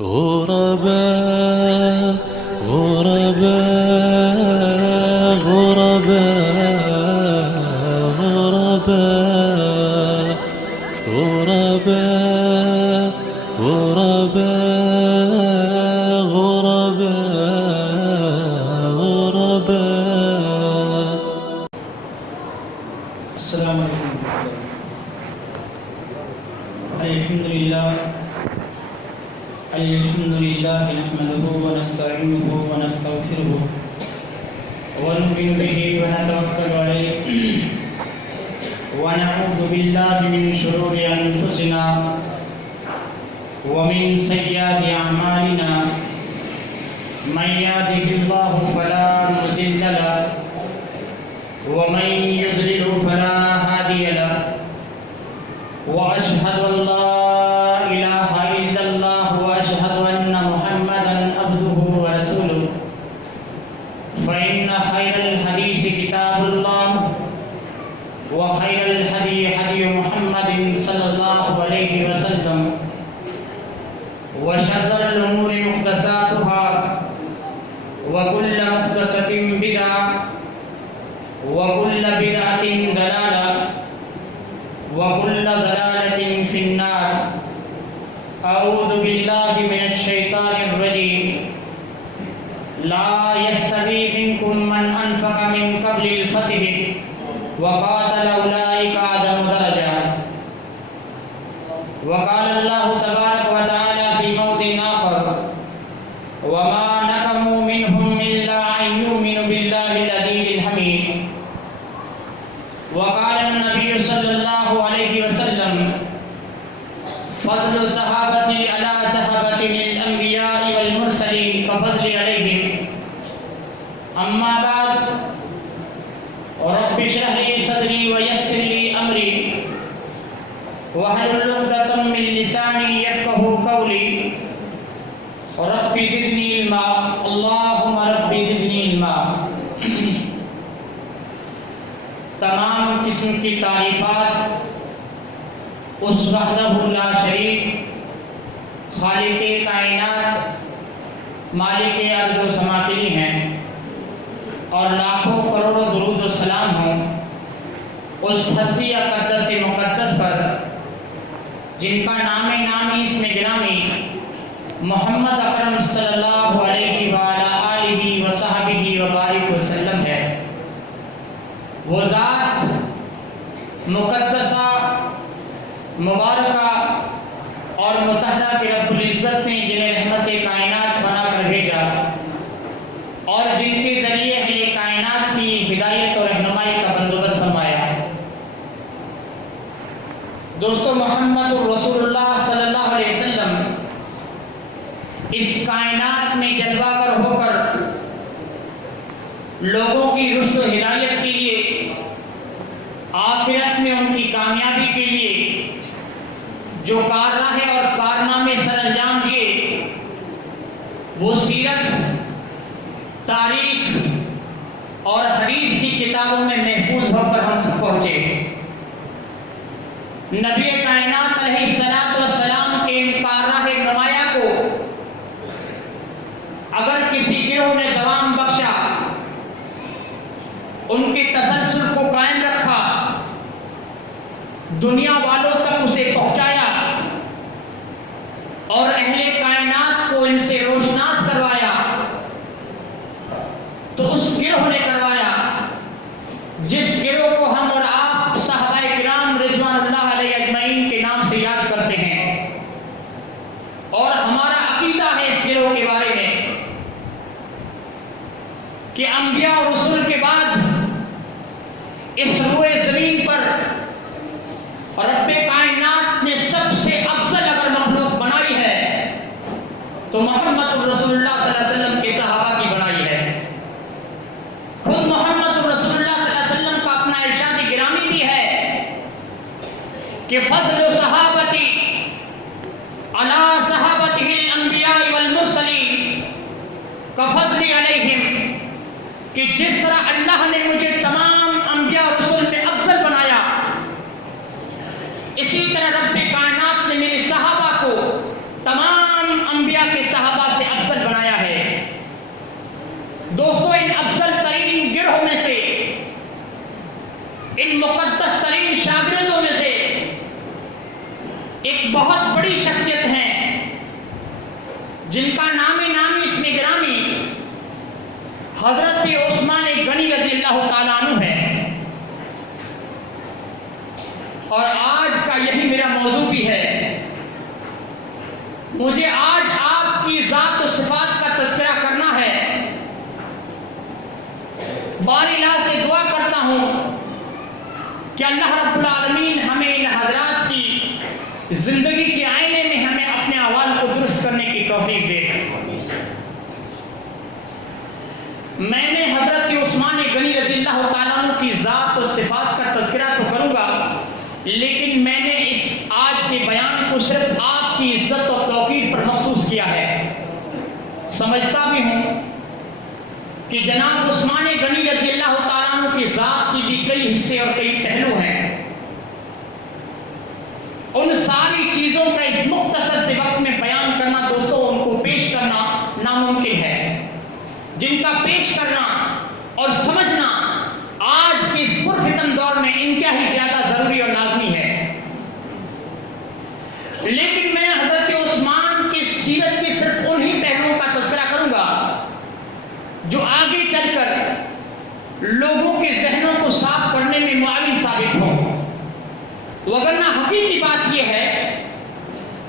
غرباء غرباء غرباء غرباء غرباء غرباء غرباء غرباء. السلام علیکم. الحمد لله نحمده ونستعينه ونستغفره ونؤمن به ونتوكل عليه ونعوذ بالله من شرور أنفسنا ومن سيئات أعمالنا من يهده الله فلا مضل له ومن يضلل فلا هادي له وأشهد أن لا إله إلا الله وأشهد أن محمدا عبده ورسوله فإن خير الحديث كتاب الله وخير الهدي هدي محمد صلى الله عليه وسلم وشر الأمور محدثاتها وكل محدثة بدعة وكل بدعة ضلالة وكل ضلالة في النار. أعوذ بالله من الشيطان الرجيم. لا يستوي منكم من أنفق من قبل الفتح وقاتل أولئك أعظم درجة. وقال الله تبارك وتعالى في موضع آخر وما نقموا منهم إلا أن يؤمنوا بالله العزيز الحميد. وقال النبي صلى الله عليه وسلم فضل صحابتي على صحابة الأنبياء والمرسلين كفضل عليهم. أما بعد رب اشرح لي صدري ويسر لي أمري واحلل عقدة من لساني يفقهوا قولي رب زدني علما اللهم رب زدني علما. تمام قسم کی تعریفات اس وحدہ لا شریک خالق کائنات مالک ارض و سما کے لیے ہیں اور لاکھوں کروڑوں درود و سلام ہوں اس ہستی اقدس مقدس پر جن کا نام نامی اس میں گرامی محمد اکرم صلی اللہ علیہ وآلہ آلہ وصحبہ وبارک وسلم ہے. وہ ذات مقدسہ مبارکہ اور مطہرہ کے رب العزت نے جنہیں رحمت کائنات بنا کر بھیجا اور جن کے ذریعے اہل کائنات کی ہدایت اور رہنمائی کا بندوبست فرمایا. دوستو محمد رسول اللہ صلی اللہ علیہ وسلم اس کائنات میں جلوہ گر ہو کر لوگوں کی رشد و ہدایت کے لیے آخرت میں ان کی کامیابی کے لیے جو کارنامے اور کارنامے سر انجام دیے وہ سیرت تاریخ اور حدیث کی کتابوں میں محفوظ ہو کر ہم تک پہنچے. نبی کائنات علیہ السلام کے ان کارنامے نمایاں کو اگر کسی گروہ نے دوام بخشا ان کے تسلسل کو قائم رکھا دنیا والوں تک اسے پہنچایا اور اہل کائنات کو ان سے روشناس کروایا تو اس گروہ نے کروایا جس گروہ کو ہم اور آپ صحابہ کرام رضوان اللہ علیہ اجمعین کے نام سے یاد کرتے ہیں اور ہمارا عقیدہ ہے اس گروہ کے بارے میں کہ انبیاء اور رسول کے بعد اس روئے زمین پر رب کائنات نے سب سے افضل اگر مخلوق بنائی ہے تو محمد رسول اللہ صلی اللہ علیہ وسلم کے صحابہ کی بنائی ہے. خود محمد رسول اللہ صلی اللہ علیہ وسلم کا اپنا ارشاد گرامی بھی ہے کہ فضل صحابتی علی صحابتہ الانبیاء والمرسلین کفضل علیہم کہ جس طرح اللہ نے مجھے تمام انبیاء رسول میں افضل بنایا اسی طرح رب کائنات نے میرے صحابہ کو تمام انبیاء جن کا نامی اس میں گرامی حضرت عثمان غنی رضی اللہ تعالیٰ عنہ ہے، اور آج کا یہی میرا موضوع بھی ہے۔ مجھے آج آپ کی ذات و صفات کا تذکرہ کرنا ہے۔ باری اللہ سے دعا کرتا ہوں کہ اللہ رب العالمین ہمیں ان حضرات کی زندگی کے آئینے میں ہمیں اپنے احوال کو درست کرنے کی توفیق دے۔ میں نے حضرت عثمان غنی رضی اللہ تعالیٰ عنہ کی ذات و صفات کا تذکرہ تو کروں گا، لیکن میں نے اس آج کے بیان کو صرف آپ کی عزت اور توقیر پر مخصوص کیا ہے۔ سمجھتا بھی ہوں کہ جناب عثمان غنی رضی اللہ تعالیٰ عنہ کی ذات کی بھی کئی حصے اور کئی پہلو ہیں۔ ان ساری چیزوں کا اس مختصر سے وقت میں بیان کرنا دوستوں، ان کو پیش کرنا ناممکن ہے، جن کا پیش کرنا اور سمجھنا آج کے اس پرفتن دور میں انتہائی زیادہ ضروری اور لازمی ہے۔ لیکن میں حضرت عثمان کی سیرت کے صرف انہی پہلوؤں کا تذکرہ کروں گا جو آگے چل کر لوگوں کے ذہنوں کو صاف کرنے میں معاون ثابت ہوں، وگرنہ حقیقی بات یہ ہے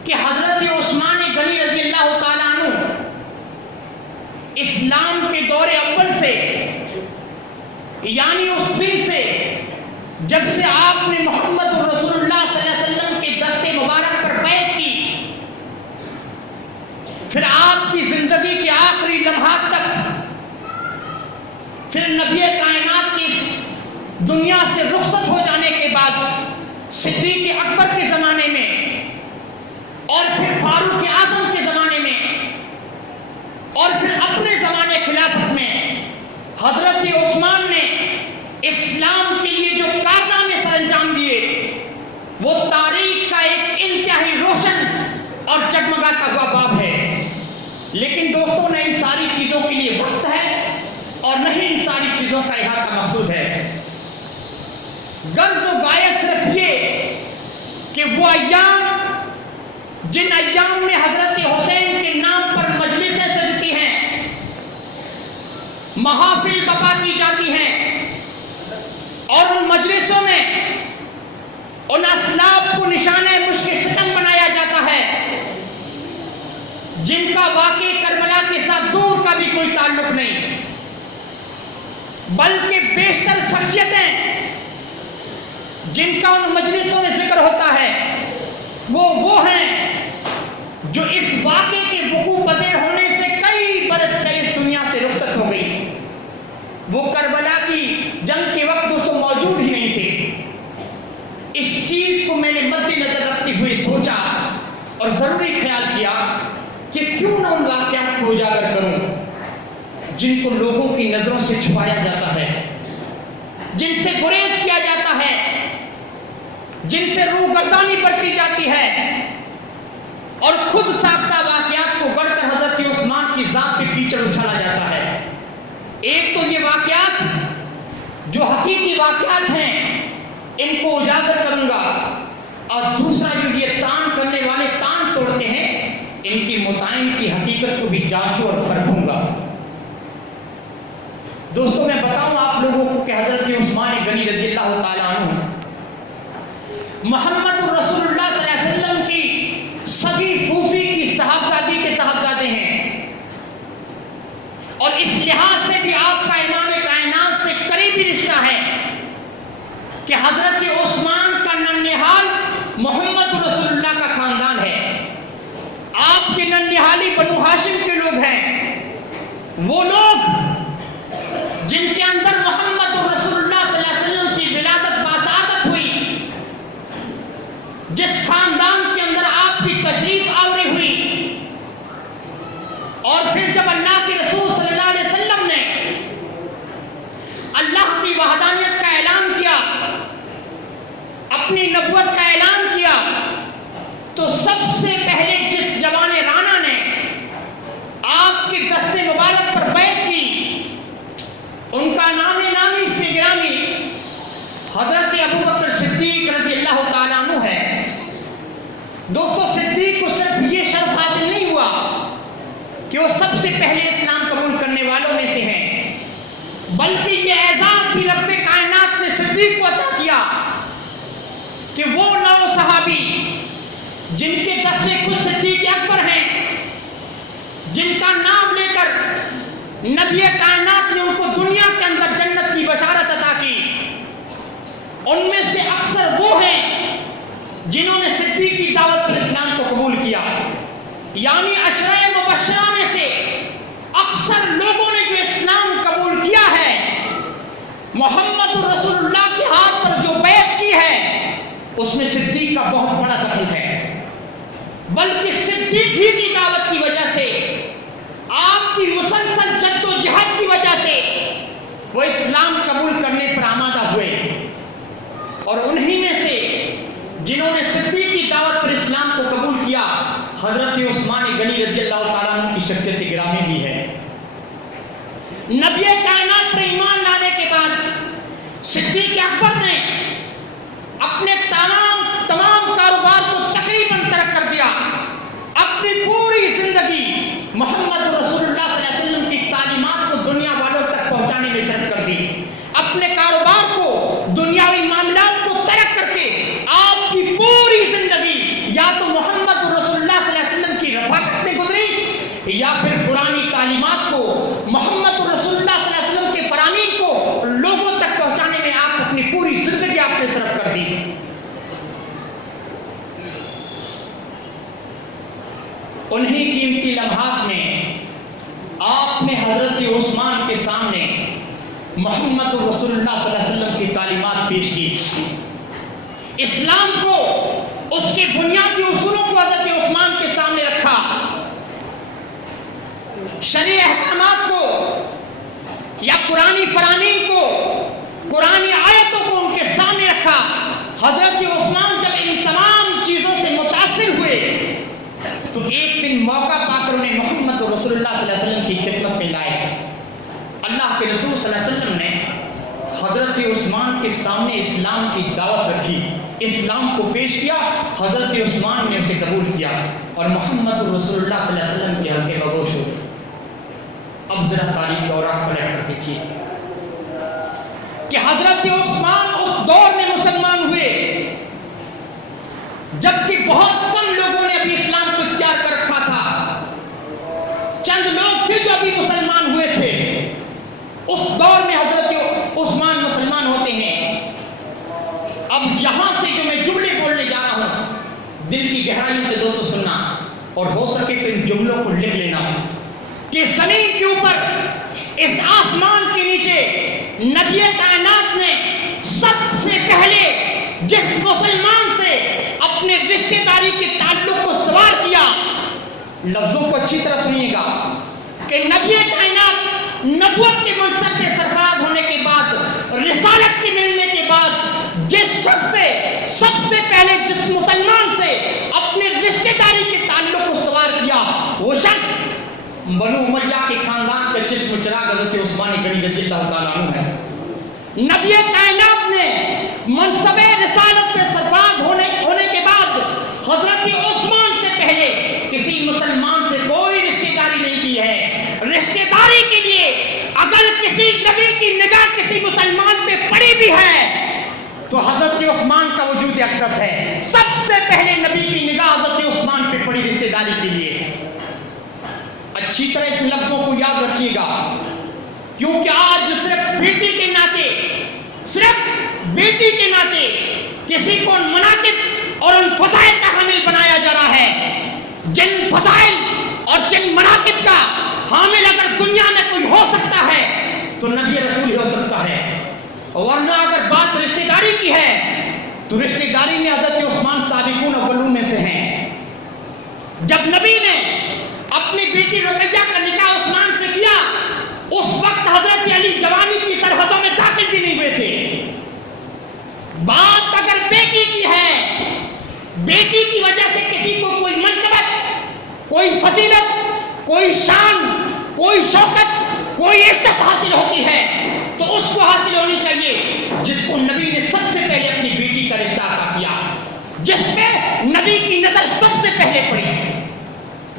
کہ حضرت عثمان غنی رضی اللہ تعالیٰ عنہ اسلام کے دور اول سے، یعنی اس دن سے جب سے آپ نے محمد رسول اللہ صلی اللہ علیہ وسلم کے دست مبارک پر بیعت کی، پھر آپ کی زندگی کے آخری لمحات تک، پھر نبی کائنات کی اس دنیا سے رخصت ہو جانے کے بعد صدیق اکبر کے زمانے میں، اور پھر فاروق اعظم کے زمانے میں، اور پھر اپنے زمانے خلافت میں حضرت عثمان نے اسلام کے لیے جو کارنامے سر انجام دیے، وہ تاریخ کا ایک انتہائی روشن اور جگمگاتا ہوا باب ہے۔ لیکن دوستوں، نہ ان ساری چیزوں کے لیے وقت ہے اور نہ ہی ان ساری چیزوں کا احاطہ مقصود ہے۔ غرض و غایت صرف یہ کہ وہ ایام، جن ایام میں حضرت حسین کے نام پر مجلسیں سجتی ہیں، محافل برپا کی جاتی ہیں، اور ان مجلسوں میں ان اسلاف کو نشانہ مشک ستم بنایا جاتا ہے جن کا واقعی کربلا کے ساتھ دور کا بھی کوئی تعلق نہیں، بلکہ بیشتر شخصیتیں جن کا ان مجلسوں میں ذکر ہوتا ہے وہ ہیں جو اس واقعے کے وقوع پذیر ہونے سے کئی برس پہلے اس دنیا سے رخصت ہو گئی۔ وہ کربلا کی جنگ کے وقت دوستوں موجود ہی نہیں تھے۔ اس چیز کو میں نے مد نظر رکھتے ہوئے سوچا اور ضروری خیال کیا کہ کیوں نہ ان واقعات کو اجاگر کروں جن کو لوگوں کی نظروں سے چھپایا جاتا ہے، جن سے گریز کیا جاتا ہے، جن سے روگردانی برتی جاتی ہے، اور خود ساختہ واقعات کو گڑھ کر حضرت عثمان کی ذات پہ کیچڑ اچھالا جاتا ہے۔ ایک تو یہ واقعات جو حقیقی واقعات ہیں ان کو اجاگر کروں گا، اور دوسرا جو یہ تان کرنے والے تان توڑتے ہیں ان کی متعین کی حقیقت کو بھی جانچوں اور پرکھوں گا۔ دوستوں، میں بتاؤں آپ لوگوں کو کہ حضرت عثمان غنی رضی اللہ تعالیٰ عنہ محمد رسول اللہ صلی اللہ علیہ وسلم کی سگی پھوپھی کی صاحبزادی کے صاحبزادے ہیں، اور اس لحاظ سے بھی آپ کا امام کائنات سے قریبی رشتہ ہے کہ حضرت عثمان کا ننھیال محمد رسول اللہ کا خاندان ہے۔ آپ کے ننھیالی بنو ہاشم کے لوگ ہیں، وہ لوگ جن کے اندر محمد رسول اللہ صلی اللہ علیہ وسلم کی ولادت باسعادت ہوئی، جس خاندان کے اندر آپ کی تشریف آوری ہوئی، اور پھر جب اللہ کے رسول صلی اللہ علیہ وسلم نے اللہ کی وحدانیت کا اعلان کیا، اپنی نبوت کا اعلان کیا، تو سب سے پہلے جس جوان رانا نے آپ کے دست مبارک پر بیعت کی، ان کا نامی اس میں گرامی حضرت ابوبکر صدیق رضی اللہ تعالیٰ عنہ ہے۔ دوستو، صدیق کو صرف یہ شرف حاصل نہیں ہوا کہ وہ سب سے پہلے اسلام قبول کرنے والوں میں سے ہیں، بلکہ یہ اعزاز بھی رب کائنات نے صدیق کو عطا کیا کہ وہ 9 صحابی جن کے 10ویں خود صدیق اکبر ہیں، جن کا نام لے کر نبی کائنات نے ان کو دنیا کے اندر جنت کی بشارت عطا کی، ان میں سے اکثر وہ ہیں جنہوں نے صدیق کی دعوت پر اسلام کو قبول کیا، یعنی عشرہ مبشرہ میں سے اکثر لوگوں نے جو اسلام قبول کیا ہے، محمد رسول اللہ کے ہاتھ پر جو بیعت کی ہے، اس میں صدیق کا بہت بڑا دخل ہے، بلکہ صدیق ہی کی دعوت کی وجہ سے، آپ کی مسلسل جد و جہاد کی وجہ سے وہ اسلام قبول کرنے پر آمادہ ہوئے، اور انہی میں سے جنہوں نے صدیق کی دعوت پر اسلام کو قبول کیا حضرت عثمان غنی رضی اللہ تعالیٰ عنہ کی شخصیت گرامی بھی ہے۔ نبی کائنات پر ایمان لانے کے بعد صدیق اکبر نے اپنے تمام کاروبار کو تقریباً ترک کر دیا، اپنی پوری زندگی محمد رسول اللہ صلی اللہ علیہ وسلم کی تعلیمات کو دنیا والوں تک پہنچانے میں صرف کر دی، اپنے کاروبار کو، دنیاوی معاملات کو ترک کر کے آپ کی پوری زندگی یا تو محمد رسول اللہ صلی اللہ علیہ وسلم کی رفاقت میں گزری، یا پھر پرانی تعلیمات کو، محمد رسول اللہ صلی اللہ علیہ وسلم کے فرامین کو لوگوں تک پہنچانے میں آپ اپنی پوری زندگی آپ نے صرف کر دی۔ انہی قیمتی لمحات میں آپ نے حضرت عثمان کے سامنے محمد رسول اللہ صلی اللہ علیہ وسلم کی تعلیمات پیش کی، اسلام کو، اس کے بنیادی اصولوں کو حضرت عثمان کے سامنے رکھا، شرعی احکامات کو یا قرآنی فرامین کو، قرآنی آیتوں کو ان کے سامنے رکھا۔ حضرت عثمان جب ان تمام چیزوں سے متاثر ہوئے تو ایک دن موقع پا کر انہیں محمد رسول اللہ صلی اللہ علیہ وسلم کی خدمت میں لائے۔ اللہ کے رسول صلی اللہ علیہ وسلم نے حضرت عثمان کے سامنے اسلام کی دعوت رکھی، اسلام کو پیش کیا، حضرت عثمان نے اسے قبول کیا اور محمد رسول اللہ صلی اللہ علیہ وسلم کے حلقے بگوش ہو۔ اب ذرا تاریخ اور پلٹ کر دیکھیے کہ حضرت عثمان اس دور میں مسلمان ہوئے جبکہ بہت کم لوگوں نے ابھی اسلام کو اختیار کر رکھا تھا، چند لوگ تھے جو ابھی مسلمان ہوئے تھے۔ اس دور میں حضرت عثمان مسلمان ہوتے ہیں۔ اب یہاں سے جو میں جملے بولنے جا رہا ہوں دل کی گہرائیوں سے دوستو سننا، اور ہو سکے تو ان جملوں کو لکھ لینا کہ زمین کے اوپر، اس آسمان کے نیچے نبی کائنات نے سب سے پہلے جس مسلمان سے اپنے رشتہ داری کے تعلق کو استوار کیا، لفظوں کو اچھی طرح سنیے گا کہ نبی کائنات نبوت کے منصب پہ سرفراز ہونے کے بعد، رسالت کے ملنے کے بعد جس شخص سے سب سے پہلے جس مسلمان سے اپنے رشتہ داری کے تعلق کو استوار کیا، وہ شخص بنو امیہ کے خاندان کا چشم چراغ حضرت عثمان غنی رضی اللہ تعالیٰ عنہ ہے۔ نبی کائنات نے منصب رسالت پہ سرفراز ہونے کے بعد حضرت عثمان سے پہلے کسی مسلمان سے کوئی رشتہ داری نہیں کی ہے۔ رشتہ داری کے لیے اگر کسی نبی کی نگاہ کسی مسلمان پہ پڑی بھی ہے تو حضرت عثمان کا وجود اقدس ہے۔ سب سے پہلے نبی کی نگاہ حضرت عثمان پہ پڑی رشتہ داری کے لیے۔ اچھی طرح اس لفظوں کو یاد رکھیے گا، کیونکہ آج صرف بیٹی کے ناطے کسی کو ان مناقب اور ان فضائل کا حامل بنایا جا رہا ہے۔ جن فضائل اور جن مناقب کا حامل اگر دنیا میں کوئی ہو سکتا ہے تو نبی رسول ہی ہو سکتا ہے، ورنہ اگر بات رشتہ داری کی ہے تو رشتہ داری میں حضرت عثمان سابقون اولون میں سے ہیں۔ جب نبی نے اپنی بیٹی رقیہ کا نکاح عثمان سے کیا، اس وقت حضرت علی جوانی کی سرحدوں میں داخل بھی نہیں ہوئے تھے۔ بات اگر بیٹی کی ہے، بیٹی کی وجہ سے کسی کو کوئی منقبت، کوئی فضیلت، کوئی شان، کوئی شوکت، کوئی عزت حاصل ہوتی ہے تو اس کو حاصل ہونی چاہیے جس کو نبی نے سب سے پہلے اپنی بیٹی کا رشتہ عطا کیا، جس پہ نبی کی نظر سب سے پہلے پڑی۔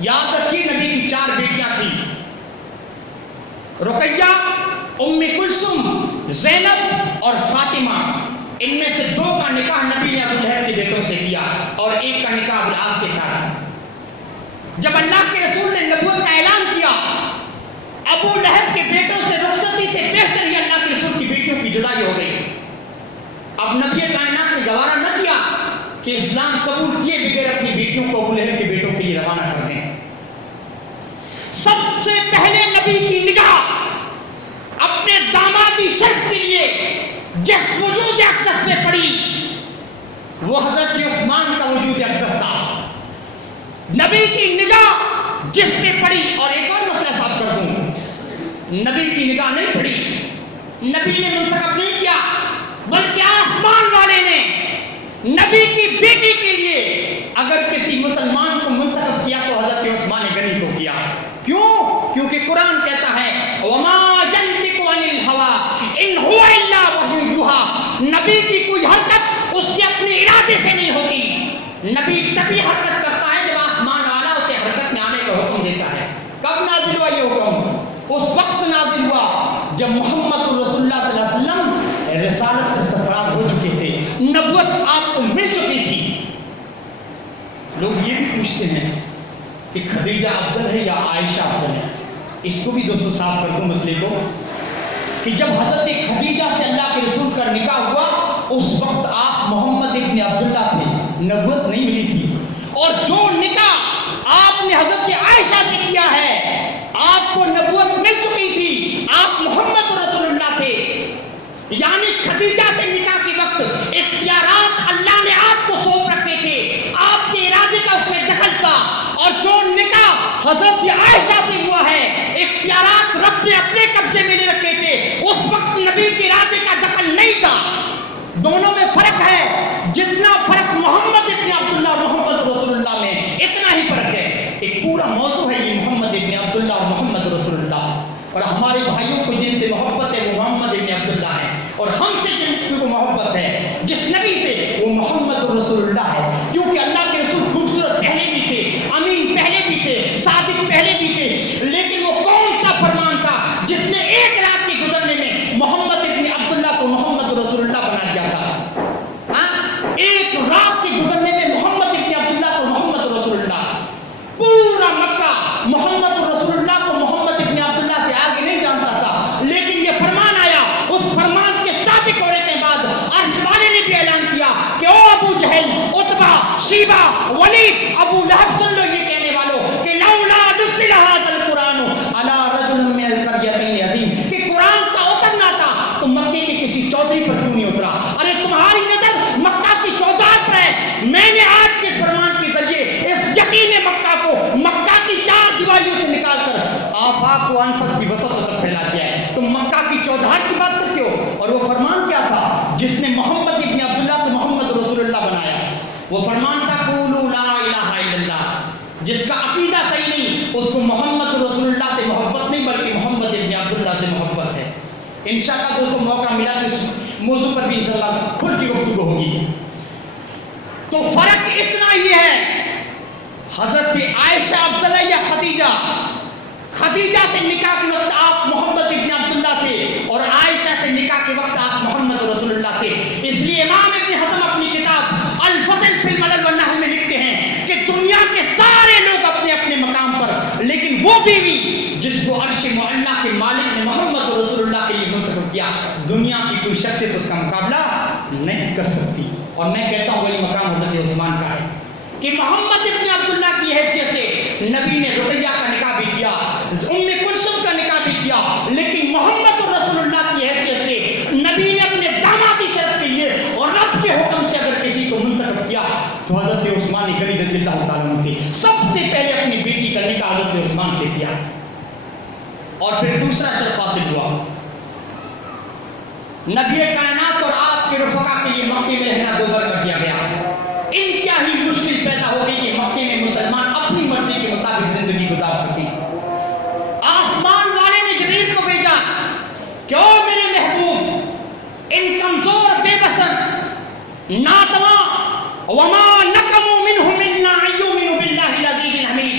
یاد رکھیے نبی کی 4 بیٹیاں تھیں، رقیہ، ام کلثوم، زینب اور فاطمہ، ان میں سے 2 کا نکاح نبی نے ابو لہب کے بیٹوں سے کیا اور 1 کا نکاح ابو العاص کے ساتھ۔ جب اللہ کے رسول نے نبوت کا اعلان کیا، ابو لہب کے بیٹوں سے رخصتی سے بہتر ہی اللہ کے رسول کی بیٹیوں کی جدائی ہو گئی۔ اب نبی کائنات نے گوارا نہ کیا کہ اسلام قبول کیے بغیر اپنی بیٹیوں کو ابو لہب کے بیٹوں کے لیے روانہ کر دیں۔ سب سے پہلے نبی کی نگاہ اپنے دامادی شرف کے لیے جس وجود اقدس میں پڑی وہ حضرت عثمان کا وجود اقدس تھا۔ نبی کی نگاہ جس پہ پڑی، اور ایک اور مسئلہ صاف کر دوں، نبی کی نگاہ نہیں پڑی، نبی نے منتخب نہیں کیا، بلکہ آسمان والے نے نبی کی بیٹی کے لیے اگر کسی مسلمان کو منتخب کیا تو حضرت عثمان غنی کو کیا۔ کیوں؟ کیونکہ قرآن کہتا ہے وَمَا يَنطِقُ عَنِ الْهَوَىٰ إِنْ هُوَ إِلَّا وَحْيٌ يُوحَىٰ۔ نبی کی کوئی حرکت اس کے اپنے ارادے سے نہیں ہوتی، نبی تبھی حرکت کرتا ہے جب آسمان والا اسے حرکت میں آنے کا حکم دیتا ہے۔ کب نازل ہوا یہ حکم؟ اس وقت نازل ہوا جب محمد رسول اللہ صلی اللہ علیہ وسلم رسالت کے سفرات ہو چکے تھے، نبوت آپ کو مل چکی تھی۔ لوگ یہ بھی پوچھتے ہیں کہ خدیجہ افضل ہے یا عائشہ افضل ہے؟ اس کو بھی دوستو صاف کر دوں مسئلے کو کہ جب حضرت خدیجہ سے اللہ کے رسول کا نکاح ہوا اس وقت آپ محمد ابن عبداللہ تھے، نبوت نہیں ملی تھی، اور جو نکاح آپ نے حضرت عائشہ سے کیا ہے آپ کو نبوت مل چکی تھی، آپ محمد رسول اللہ تھے۔ یعنی خدیجہ سے نکاح کے وقت اختیارات اللہ نے آپ کو سونپ رکھے تھے، آپ کے ارادے کا اس میں دخل تھا، اور جو نکاح حضرت عائشہ سے ہوا ہے اختیارات رب نے اپنے قبضے میں لے رکھے تھے، اس وقت نبی کے ارادے کا دخل نہیں تھا۔ دونوں میں فرق ہے، جتنا فرق محمد ابن عبداللہ اور محمد رسول اللہ میں اتنا ہی فرق ہے۔ ایک پورا موضوع ہے یہ محمد ابن عبداللہ اور محمد رسول اللہ، اور ہمارے بھائیوں کو جن سے محبت ہے وہ محمد ابن عبداللہ ہے، اور ہم سے جن کو محبت ہے جس نبی سے وہ محمد رسول اللہ ہے، کیونکہ اللہ کے رسول خوبصورت پہلے بھی تھے، امین پہلے بھی تھے، صادق پہلے بھی تھے، لیکن وہ کون سا فرمان تھا جس نے ایک رات کے گزرنے میں محمد ابن عبداللہ کو محمد رسول اللہ بنا دیا تھا؟ ہاں، ایک رات کے گزرنے میں محمد ابن عبداللہ کو محمد رسول اللہ، پورا مکہ محمد رسول اللہ کو محمد ابن عبداللہ سے آگے نہیں جانتا تھا، لیکن یہ فرمان آیا، اس فرمان کے صادق ہونے کے بعد عرش والے نے بھی اعلان کیا کہ او ابو جہل، عتبہ، شیبہ، ولید، ابو لہب، سن لو یہ کہنے والوں کہ لولا نزل ھذا القرآن علی رجل من القریتین عظیم، کہ قرآن کا اترنا تھا تو مکے کے کسی چودھری پر کیوں نہیں اترا؟ ارے تمہاری نظر مکہ کی چوگات پر ہے، میں نے آج کے فرمان کے ذریعے اس یقین مکہ کو مکہ کی 4 دیواریوں سے نکال کر آفاق و انفس کی وسط تک پھیلا دیا ہے۔ تم مکہ کی چوگات کی بات کرتے ہو، اور وہ فرمان کیا تھا جس نے محمد ابن عبداللہ کو محمد رسول اللہ بنایا؟ وہ فرمان تھا قولوا لا الہ الا اللہ۔ جس کا عقیدہ صحیح نہیں اس کو محمد رسول اللہ سے محبت نہیں بلکہ محمد ابن عبداللہ سے محبت ہے۔ انشاءاللہ دوستوں موقع ملا تو اس موضوع پر بھی انشاءاللہ کھل کی گفتگو ہوگی۔ تو فرق اتنا ہی ہے، حضرت عائشہ افضل ہے یا خدیجہ؟ خدیجہ سے نکاح کے وقت آپ محمد ابن عبداللہ تھے، اور عائشہ سے نکاح کے وقت آپ محمد رسول اللہ تھے۔ اس لیے امام ابن حزم اپنی کتاب الفصل فی الملل والنحل میں لکھتے ہیں کہ دنیا کے سارے لوگ اپنے اپنے مقام پر، لیکن وہ بیوی جس کو عرش معلیٰ کے مالک نے محمد رسول اللہ کے لیے منتخب کیا، دنیا کی کوئی شخصیت اس کا مقابلہ نہیں کر سکتی۔ اور میں کہتا ہوں وہی مقام حضرت عثمان کا ہے کہ محمد ابن عبداللہ کی حیثیت سے نبی نے رقیہ کا نکاح بھی کیا، ام کلثوم کا نکاح بھی کیا، لیکن محمد رسول اللہ کی حیثیت سے نبی نے اپنے دامادی شرف کے لیے اور رب کے حکم سے اگر کسی کو منتخب کیا تو حضرت عثمان غنی رضی اللہ تعالیٰ عنہ تھے۔ سب سے پہلے اپنی بیٹی کا نکاح حضرت عثمان سے کیا، اور پھر دوسرا شرف حاصل ہوا، نبی کائنات اور آپ کے رفقا کے لیے مکے میں رہنا دوبر کر دیا گیا۔ انتہائی مشکل پیدا ہو گئی کہ مکے میں مسلمان اپنی مرضی کے مطابق زندگی گزار سکیں۔ آسمان والے نے جبریل کو بھیجا کہ او میرے محبوب، ان کمزور بے بسر ناتواں وما نقموا منهم الا ان يؤمنوا بالله العزيز الحميد،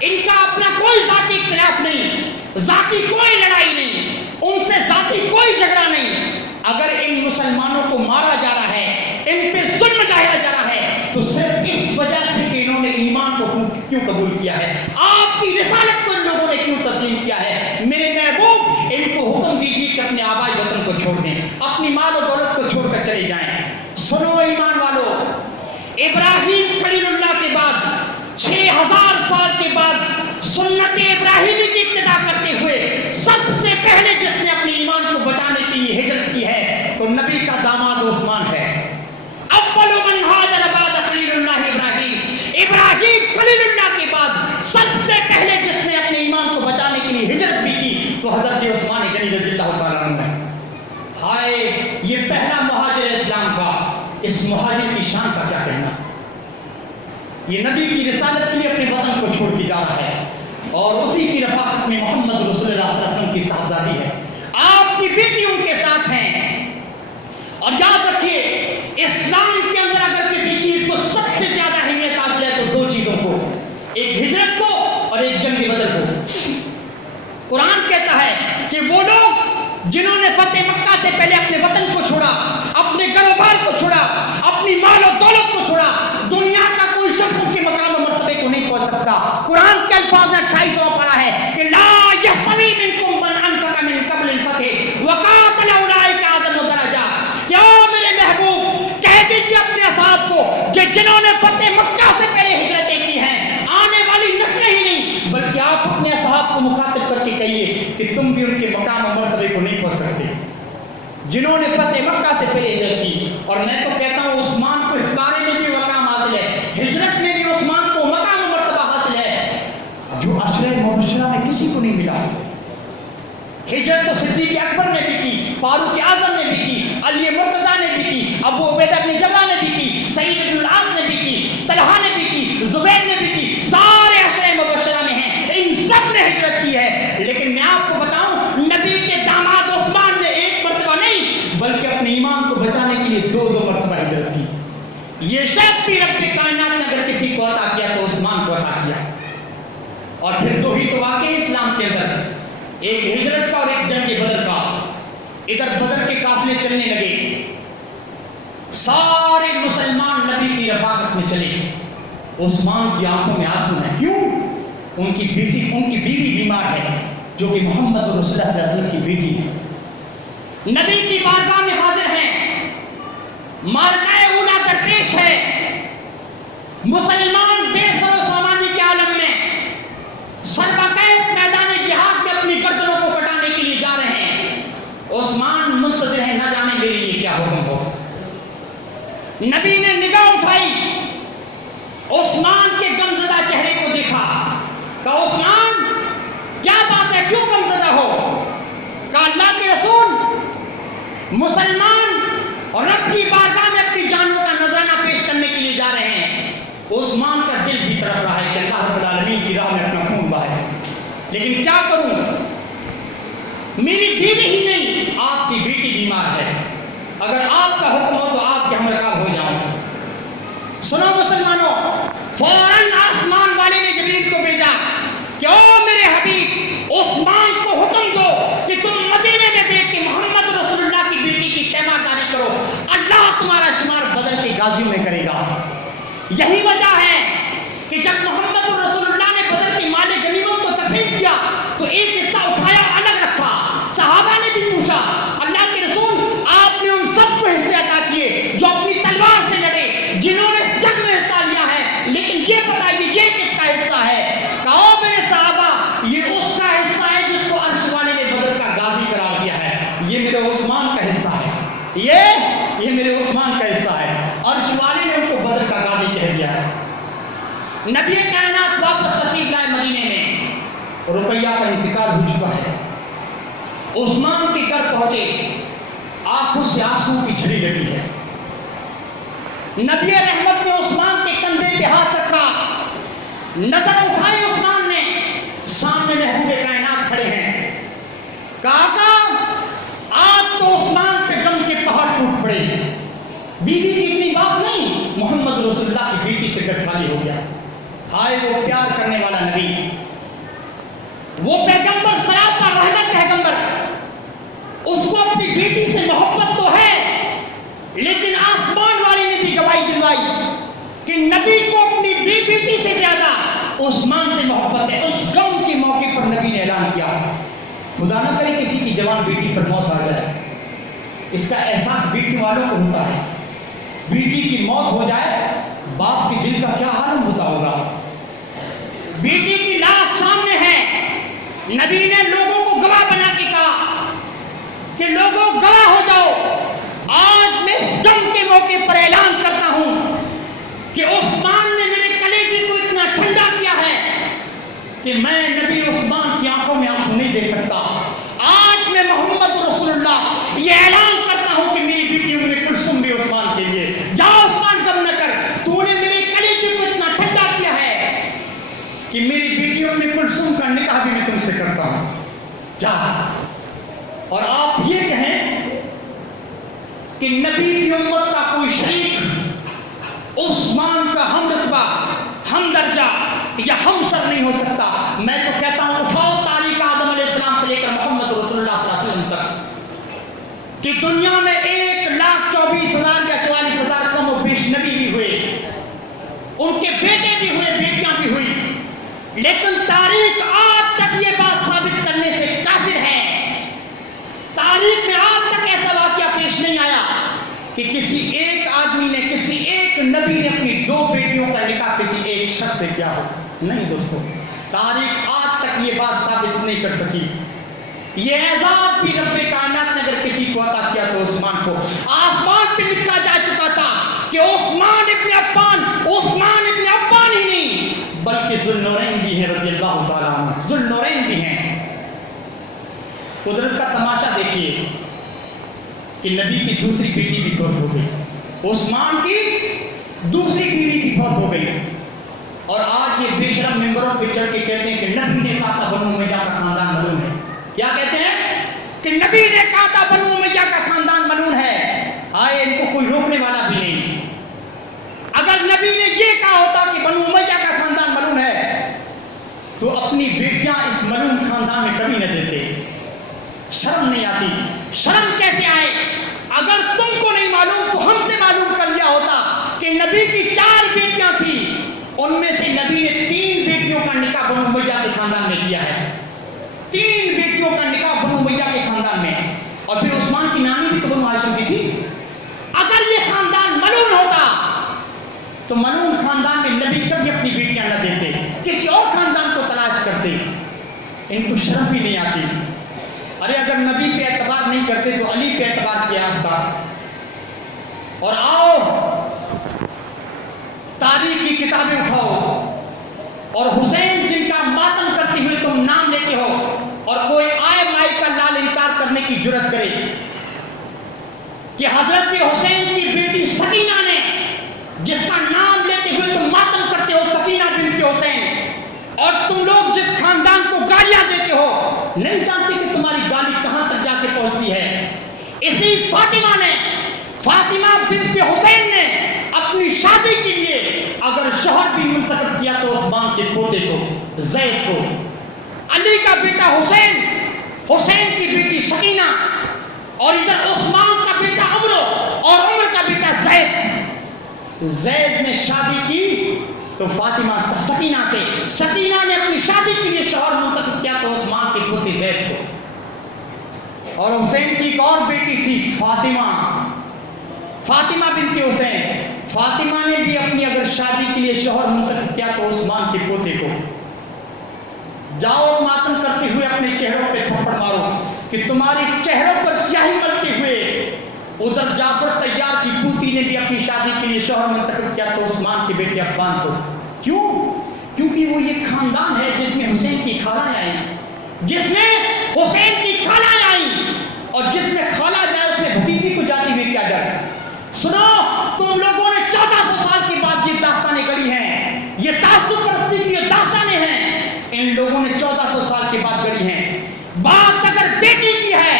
ان کا اپنا کوئی ذاتی اختلاف نہیں، ذاتی کوئی لڑائی نہیں، ان سے ذاتی کوئی جھگڑا نہیں۔ اگر ان مسلمانوں کو مارا جا رہا ہے، ان پہ ظلم ڈھایا جا رہا ہے، تو صرف اس وجہ سے کہ انہوں نے ایمان کو کیوں قبول کیا ہے، آپ کی رسالت کو ان لوگوں نے کیوں تسلیم کیا ہے۔ میرے محبوب، ان کو حکم دیجیے کہ اپنے آبائی وطن کو چھوڑ دیں، اپنی مال و دولت کو چھوڑ کر چلے جائیں۔ سنو ایمان والو، ابراہیم خلیل اللہ کے بعد 6000 سال کے بعد سنت ابراہیمی کی ابتدا کرتے ہوئے سب سے پہلے جس نے اپنے ایمان کو بچانے کے لیے ہجرت کی ہے تو نبی کا داماد عثمان ہے۔ اول من ہاجر بعد خلیل اللہ ابراہیم خلیل اللہ کے بعد سب سے پہلے جس نے اپنے ایمان کو بچانے کے لیے ہجرت بھی کی تو حضرت عثمان غنی رضی اللہ تعالیٰ عنہ ہے۔ ہائے، یہ پہلا مہاجر اسلام کا، اس مہاجر کی شان کا کیا کہنا۔ یہ نبی کی رسالت کے لیے اپنے وطن کو چھوڑ کے جا رہا ہے اور اسی کی رفاقت میں محمد رسول اللہ صلی اللہ علیہ وسلم کی صاحبزادی ہے، آپ کی بیٹی ان کے ساتھ ہیں۔ اور یاد رکھیے، اسلام کے اندر اگر کسی چیز کو سب سے زیادہ اہمیت حاصل ہے تو دو چیزوں کو، ایک ہجرت کو اور ایک جنگ بدر کو۔ قرآن کہتا ہے کہ وہ لوگ جنہوں نے فتح مکہ سے پہلے اپنے وطن کو چھوڑا، اپنے گھر و بار کو چھوڑا، اپنی مال و دولت کو چھوڑا، دنیا کا کوئی شخص ان کے مقام و مرتبے کو نہیں پہنچ سکتا۔ قرآن کے الفاظ میں 28واں پارہ ہے کہ لا یستوی منکم من انفق من قبل الفتح وقاتل اولئک اعظم درجہ۔ کیا میرے محبوب کہہ دیجیے اپنے اصحاب کو کہ جنہوں نے فتح مکہ سے پہلے ہجرتیں کی ہیں، آنے والی نسلیں ہی نہیں بلکہ آپ اپنے اصحاب کو مخاطب کر کے کہیے کہ تم بھی ان کے مقام و مرتبے کو نہیں پہنچ سکتے جنہوں نے فتح مکہ سے پہلے ہجرت کی۔ اور میں تو کہتا ہوں عثمان کو اس بارے میں بھی مقام حاصل ہے، ہجرت میں بھی عثمان کو مقام و مرتبہ حاصل ہے جو عشرہ مبشرہ میں کسی کو نہیں ملا۔ ہجرت تو صدیق اکبر نے بھی کی، فاروق اعظم نے بھی کی، علی مرتضیٰ نے بھی کی، ابو عبیدہ بن جراح نے بھی کی، سعید بن العاص نے بھی کی، طلحہ نے بھی کی، زبیر نے بھی کی، سارے عشرہ مبشرہ میں ہیں، ان سب نے ہجرت کی ہے۔ لیکن میں آپ کو بتاؤں، نبی کے داماد عثمان نے ایک مرتبہ نہیں بلکہ اپنے ایمان کو بچانے کے لیے دو مرتبہ ہجرت کی۔ یہ شخص بھی رب کائنات نے اگر کسی کو عطا کیا تو عثمان کو عطا کیا۔ اور پھر دو ہی تو واقعے اسلام کے اندر، ایک ہجرت کا اور ایک جنگ بدر کا۔ ادھر بدر کے قافلے چلنے لگے، سارے مسلمان نبی کی رفاقت میں چلے، عثمان کی آنکھوں میں آنسو ہیں۔ کیوں؟ ان کی بیوی بیمار ہے جو کہ محمد رسول اللہ صلی اللہ علیہ وسلم کی بیٹی ہے، نبی کی بارگاہ میں حاضر ہیں، مارکہ اولا درپیش ہے، مسلمان بے سر و سامانی کے عالم میں سربقیت میدان جہاد میں اپنی گردنوں کو کٹانے کے لیے جا رہے ہیں۔ عثمان منتظر ہے، نہ جانے میرے لیے کیا حکم ہو۔ نبی نے نگاہ اٹھائی، عثمان کے غمزدہ چہرے کو دیکھا، کہا عثمان کیا بات ہے، کیوں غمزدہ ہو؟ کہا اللہ کے رسول، مسلمان اور رب کی بارگاہ میں اپنی جانوں کا نذرانہ پیش کرنے کے لیے جا رہے ہیں۔ عثمان کا دل بھی تڑپ رہا ہے کہ اللہ رب العالمین کی راہ میں اپنا خون بہائے، لیکن کیا کروں، میری بیوی ہی نہیں آپ کی بیٹی بیمار ہے، اگر آپ کا حکم ہو تو آپ کے ہمراہ ہو جاؤں۔ سنو مسلمانوں، فوراً آسمان والے نے جبریل کو بھیجا کہ او میرے حبیب، عثمان کو حکم دو کہ تم مدینے میں بیٹھ کے محمد رسول اللہ کی بیٹی کی تیمہ داری کرو، اللہ تمہارا شمار بدر کے غازیوں میں کرے گا۔ یہی وجہ ہے کہ جب محمد رسول اللہ نے بدر کی مال غنیمت کو تقسیم کیا تو ایک حصہ اٹھایا الگ رکھا۔ صحابہ نے بھی پوچھا اللہ کے رسول، آپ نے ان سب کو حصے عطا کیے جو اپنی تلوار سے لڑے، جنہوں نے اس جنگ میں حصہ لیا ہے، لیکن یہ بتائیے یہ کس کا حصہ ہے؟ کہو میرے صحابہ، یہ اس کا حصہ ہے جس کو عرش والے نے بدر کا غازی قرار دیا ہے، یہ میرے عثمان کا حصہ ہے، یہ میرے عثمان کا حصہ ہے، عرش والے نے ان کو بدر کا غازی کہہ دیا ہے۔ نبی کائنات واپس تشریف لائے مدینے میں، رقیہ کا انتقال ہو چکا ہے، عثمان کے گھر پہنچے، آنکھوں سے آنسو کی جھڑی لگی ہے۔ نبی رحمت نے عثمان کے کندھے پہ ہاتھ رکھا، نظر اٹھائی عثمان نے، سامنے محبوب کائنات کھڑے ہیں، کہا آج تو عثمان پہ غم کے پہاڑ ٹوٹ پڑے، بیوی کی اتنی بات نہیں، محمد رسول اللہ کی بیٹی سے گھر خالی ہو گیا۔ ہائے وہ پیار کرنے والا نبی، وہ پیغمبر سراپا رحمت پیغمبر، اس کو اپنی بیٹی سے محبت تو ہے، لیکن آسمان والی نے بھی گواہی دلوائی کہ نبی کو اپنی بیٹی سے زیادہ عثمان سے محبت ہے۔ اس غم کے موقع پر نبی نے اعلان کیا، خدا نہ کرے کسی کی جوان بیٹی پر موت آ جائے، اس کا احساس بیٹی والوں کو ہوتا ہے، بیٹی کی موت ہو جائے باپ کے دل کا کیا عالم ہوتا ہوگا۔ بیٹی کی لاش سامنے ہے، نبی نے لوگوں کو گواہ بنا کے کہا کہ لوگوں گواہ ہو جاؤ، آج میں اس غم کے موقع پر اعلان کرتا ہوں کہ عثمان نے میرے کلیجے کو اتنا ٹھنڈا کیا ہے کہ میں نبی عثمان کی آنکھوں میں آنسو نہیں دے سکتا۔ آج میں محمد رسول اللہ یہ اعلان کرتا ہوں کہ میری بیٹی ام کلثوم بھی عثمان کے لیے، جاؤ عثمان غم نہ کر، تو نے میرے کلیجے کو اتنا ٹھنڈا کیا ہے کہ میری بیٹی ام کلثوم کا نکاح بھی میں تم سے کرتا ہوں، جا۔ اور آپ یہ کہیں کہ نبی کی امت کا کوئی شریک عثمان کا ہم رتبہ، ہم درجہ یا ہم سر نہیں ہو سکتا، میں تو کہتا ہوں اٹھاؤ تاریخ آدم علیہ السلام سے لے کر محمد رسول اللہ صلی اللہ علیہ وسلم تک کہ دنیا میں 1,24,000 یا 44,000 کم و بیش نبی بھی ہوئے، ان کے بیٹے بھی ہوئے، بیٹیاں بھی ہوئی، لیکن تاریخ آج تک یہ بات ثابت کرنے سے قاصر ہے، تاریخ میں آج تک ایسا واقعہ پیش نہیں آیا کہ کسی ایک آدمی نے، کسی ایک نبی نے اپنی 2 بیٹیوں کا نکاح کسی ایک شخص سے کیا ہو۔ نہیں دوستو، تاریخ آج تک یہ بات ثابت نہیں کر سکی۔ یہ اعزاز بھی رب کائنات نے اگر کسی کو عطا کیا تو عثمان کو۔ آسمان پہ لکھا جا چکا تھا کہ عثمان ابن عفان ہی نہیں بلکہ ذوالنورین بھی ہیں رضی اللہ تعالیٰ عنہ، ذوالنورین بھی ہیں۔ قدرت کا تماشا دیکھیے کہ نبی کی دوسری بیٹی بھی فوت ہو گئی، عثمان کی دوسری بیوی بھی فوت ہو گئی، اور آج یہ بے شرم ممبروں پہ چڑھ کے کہتے ہیں کہ نبی نے کہا تھا بنو امیہ کا خاندان ملعون ہے۔ کیا کہتے ہیں؟ کہ نبی نے کہا تھا بنو امیہ کا خاندان ملعون ہے۔ آئے ان کو کوئی روکنے والا بھی نہیں۔ اگر نبی نے یہ کہا ہوتا کہ بنو امیہ کا خاندان ملعون ہے تو اپنی بیٹیاں اس ملعون خاندان میں کبھی نہ دیتے۔ شرم نہیں آتی؟ شرم کیسے آئے؟ اگر تم کو نہیں معلوم تو ہم سے معلوم کر لیا ہوتا کہ نبی کی 4 بیٹیاں تھیں، ان میں سے نبی نے 3 بیٹیوں کا نکاح بنو امیہ کے خاندان میں کیا ہے، 3 بیٹیوں کا نکاح بنو امیہ کے خاندان میں، اور پھر عثمان کی نانی بھی تو بنو ہاشم کی تھی۔ اگر یہ خاندان ملعون ہوتا تو ملعون خاندان میں نبی کبھی اپنی بیٹیاں نہ دیتے، کسی اور خاندان کو تلاش کرتے۔ ان کو شرم بھی نہیں آتی۔ ارے اگر نبی پہ اعتبار نہیں کرتے تو علی پہ اعتبار کیا ہوتا؟ اور آؤ تاریخ کی کتابیں اٹھاؤ، اور حسین جن کا ماتم کرتے ہوئے تم نام لیتے ہو، اور کوئی آئے مائی کا لال انکار کرنے کی جرت کرے کہ حضرت حسین کی بیٹی سکینہ نے، جس کا نام لیتے ہوئے تم ماتم کرتے ہو، سکینہ بنت حسین، اور تم لوگ جس خاندان کو گالیاں دیتے ہو، نہیں جانتے کہ تمہاری گالی کہاں تک جا کے پہنچتی ہے۔ اسی فاطمہ نے، فاطمہ بنت حسین نے اپنی شادی کے لیے اگر شوہر بھی منتخب کیا تو عثمان کے پوتے کو، زید کو، علی کا بیٹا حسین، حسین کی بیٹی سکینہ، اور ادھر عثمان کا بیٹا عمر اور عمر کا بیٹا زید۔ زید نے شادی کی تو فاطمہ سکینہ سے، سکینہ نے اپنی شادی کے لیے شوہر منتخب کیا تو عثمان کے پوتے زید کو۔ اور حسین کی ایک اور بیٹی تھی فاطمہ، فاطمہ بنت حسین، فاطمہ نے بھی اپنی اگر شادی کے لیے شوہر منتخب کیا تو عثمان کے پوتے کو۔ جاؤ ماتم کرتے ہوئے اپنے چہروں پہ تھپڑ مارو کہ تمہاری چہروں پر سیاہی ملتے ہوئے ادھر جعفر طیار کی پوتی نے بھی اپنی شادی کے لیے شوہر منتخب کیا تو عثمان کے بیٹے عفان کو۔ کیوں؟ کیونکہ وہ یہ خاندان ہے جس میں حسین کی خالہ آئی، جس میں حسین کی خالہ آئی، اور جس میں خالہ جائے اس میں بھتیجی کو جاتی ہوئی کیا ڈر۔ سنو، تم لوگوں نے 1400 سال کے بعد یہ داستانیں گڑھی ہیں، یہ تعصب پرستی کی یہ داستانیں ہیں، ان لوگوں نے 1400 سال کے بعد گڑھی ہیں۔ بات اگر بیٹی کی ہے،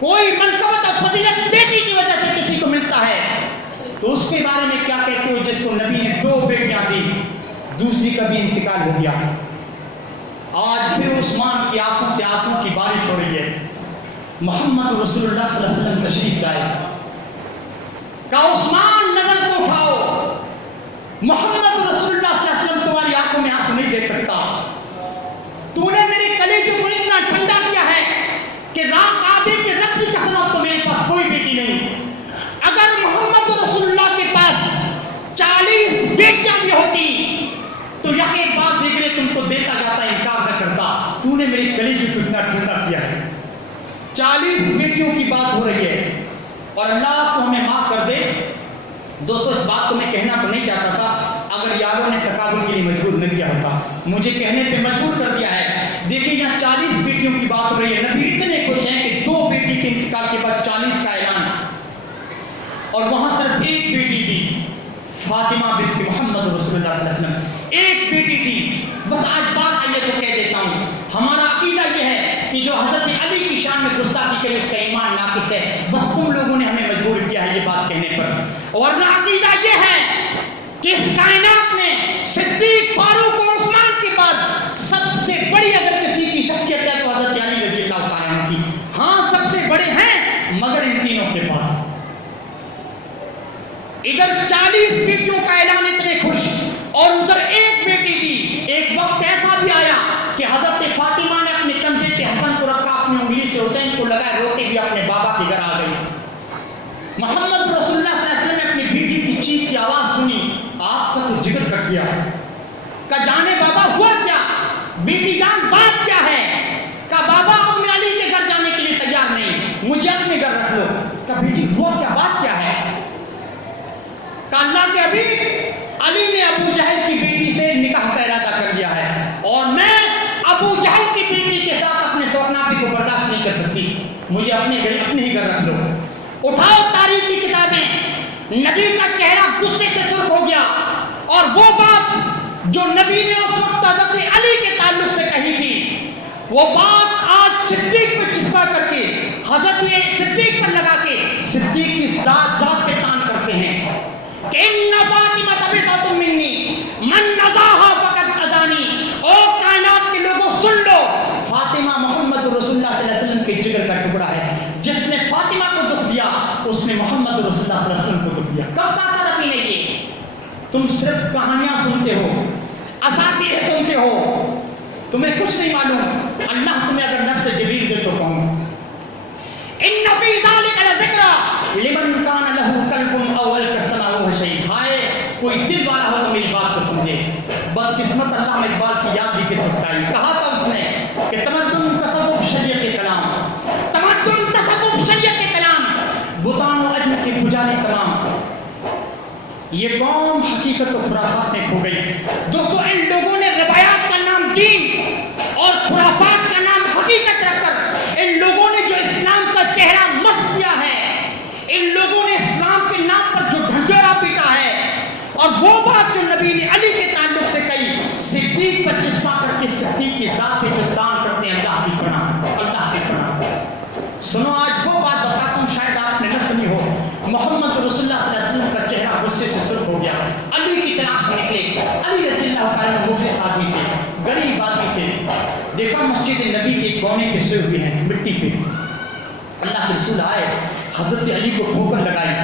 کوئی منقبت اور فضیلت بیٹی کی وجہ سے کسی کو ملتا ہے تو اس کے بارے میں کیا کہتے ہو جس کو نبی نے 2 بیٹیاں دی، دوسری کا بھی انتقال ہو گیا؟ آج بھی عثمان کی آنکھوں سے آنسوں کی بارش ہو رہی ہے. محمد رسول اللہ صلی اللہ علیہ وسلم تشریف لائے. کہا عثمان نظر کو اٹھاؤ, محمد رسول اللہ صلی اللہ علیہ وسلم تمہاری آنکھوں میں آنسو نہیں دیکھ سکتا. تو نے میرے کلیجے کو اتنا ٹھنڈا کیا ہے کہ رات آدھے کے رب کی قسم اب تو میرے پاس کوئی بیٹی نہیں. اگر محمد رسول اللہ کے پاس 40 بیٹیاں بھی ہوتی تو یقین بات دیکھ رہے تم کو دیتا جاتا, انکار نہ کرتا. تو نے میرے کلیجے کو اتنا ٹھنڈا کیا ہے. 40 بیٹیوں کی بات ہو رہی ہے اور اللہ تو ہمیں معاف کر دے. دوستو اس بات کو میں کہنا تو نہیں چاہتا تھا اگر یاروں نے تقابل کے لیے مجبور نہ کیا ہوتا, مجھے کہنے پہ مجبور کر دیا ہے. دیکھیں یہاں 40 بیٹیوں کی بات ہو رہی ہے. نبی اتنے خوش ہیں کہ 2 بیٹی کے انتقال کے بعد 40 کا اعلان, اور وہاں صرف ایک بیٹی تھی, فاطمہ بنت محمد رسول اللہ صلی اللہ علیہ وسلم. ایک بیٹی تھی. بس آج بات آئیے تو کہہ دیتا ہوں, ہمارا عقیدہ یہ ہے کہ جو حضرت علی کی شان میں گستاخی کرے اس کا ایمان ناقص ہے. بس تم لوگوں نے ہمیں مجبور کیا ہے یہ بات کہنے پر. اور عقیدہ یہ ہے کہ اس کائنات میں صدیق, فاروق اور عثمان کے بعد سب سے بڑی اگر کسی کی شخصیت ہے تو حضرت علی رضی اللہ تعالیٰ عنہ کی. ہاں سب سے بڑے ہیں مگر ان تینوں کے بعد. ادھر 40 بیٹیوں کا اعلان, اتنے خوش, اور ادھر ایک بیٹی تھی. ایک وقت ایسا بھی آیا کہ حضرت فاطمہ نے اپنے کندھے پہ حسن کو رکھا, اپنی انگلی سے حسین کو لگائے, روتے ہوئے اپنے بابا کے گھر آ گئی. محمد رسول اللہ صلی اللہ علیہ وسلم نے اپنی بیٹی کی چیخ کی آواز سنی, آپ کا تو جگر کٹ گیا. کہا جانے بابا ہوا کیا؟ بیٹی جان بات کیا ہے؟ کہا بابا اب میں علی کے گھر جانے کے لیے تیار نہیں, مجھے اپنے گھر رکھ لو. کہا بیٹی ہوا کیا, بات کیا ہے؟ کہا اللہ کے حبیب علی نے ابو جہل کی بیٹی سے نکاح کا ارادہ کر لیا ہے اور میں ابو جہل کی بیٹی کے ساتھ اپنے سوکناپی کو برداشت نہیں کر سکتی, مجھے اپنے ہی گھر رکھ لو. اٹھاؤ تاریخ کی کتابیں. نبی کا چہرہ غصے سے سرخ ہو گیا, اور وہ بات جو نبی نے اس وقت حضرت علی کے تعلق سے کہی تھی وہ بات آج صدیق پہ چسپا کر کے حضرت صدیق پر لگا کے صدیق کی ذات پہ تان کرتے ہیں کہ ان فاطمہ بنت منی من نزاها فقط اذانی. او کائنات کے لوگوں سن لو, فاطمہ محمد رسول اللہ صلی اللہ علیہ وسلم کے جگر کا ٹکڑا ہے. جس نے فاطمہ کو دکھ دیا اس نے محمد رسول اللہ صلی اللہ علیہ وسلم کو دکھ دیا. کب کہا تھا نبی نے یہ؟ تم صرف کہانیاں سنتے ہو, اساطیر سنتے ہو, تمہیں کچھ نہیں معلوم. اللہ تمہیں اگر نفس جبریل دے تو کہوں ان فی ذلک لذکر لمن کان لہ قلب او القى السمع وهو شهید. ہائے کوئی دل والا ہو تو میری بات کو سمجھے. بدقسمت علامہ اقبال کی یاد بھی کس وقت آئی. کہا تھا اس نے کہ تمدن تصوف شریعت کلام, تمدن تصوف شریعت کلام, بتان و عجم کے پجاری کلام. یہ قوم حقیقت و خرافات میں کھو گئی. دوستو ان لوگوں نے روایات کا نام دین اور خرافات کا نام حقیقت رکھ کر ان لوگوں نے جو اسلام کا چہرہ مست کیا ہے, ان لوگوں نے اسلام کے نام پر جو ڈھنڈورا پیٹا ہے, اور وہ بات جو نبی نے علی کے تعلق سے کہی صدیق پر چسپا کر کے صدیق کی ذات پہ جو دان کرتے ہیں, اللہ کی پناہ, اللہ کی پناہ. سنو آج وہ بات بتاتا ہوں, شاید آپ نے نہ سنی ہو. محمد رسول اللہ صلی اللہ علیہ وسلم کا چہرہ غصے سے سرخ ہو گیا. علی کی تلاش میں نکلے. علی رضی اللہ تعالیٰ مفلس آدمی تھے, غریب آدمی تھے. دیکھا مسجد نبی کے کونے پہ سوئے ہوئے ہیں مٹی پہ. اللہ کے رسول آئے, حضرت علی کو ٹھوکر لگائی,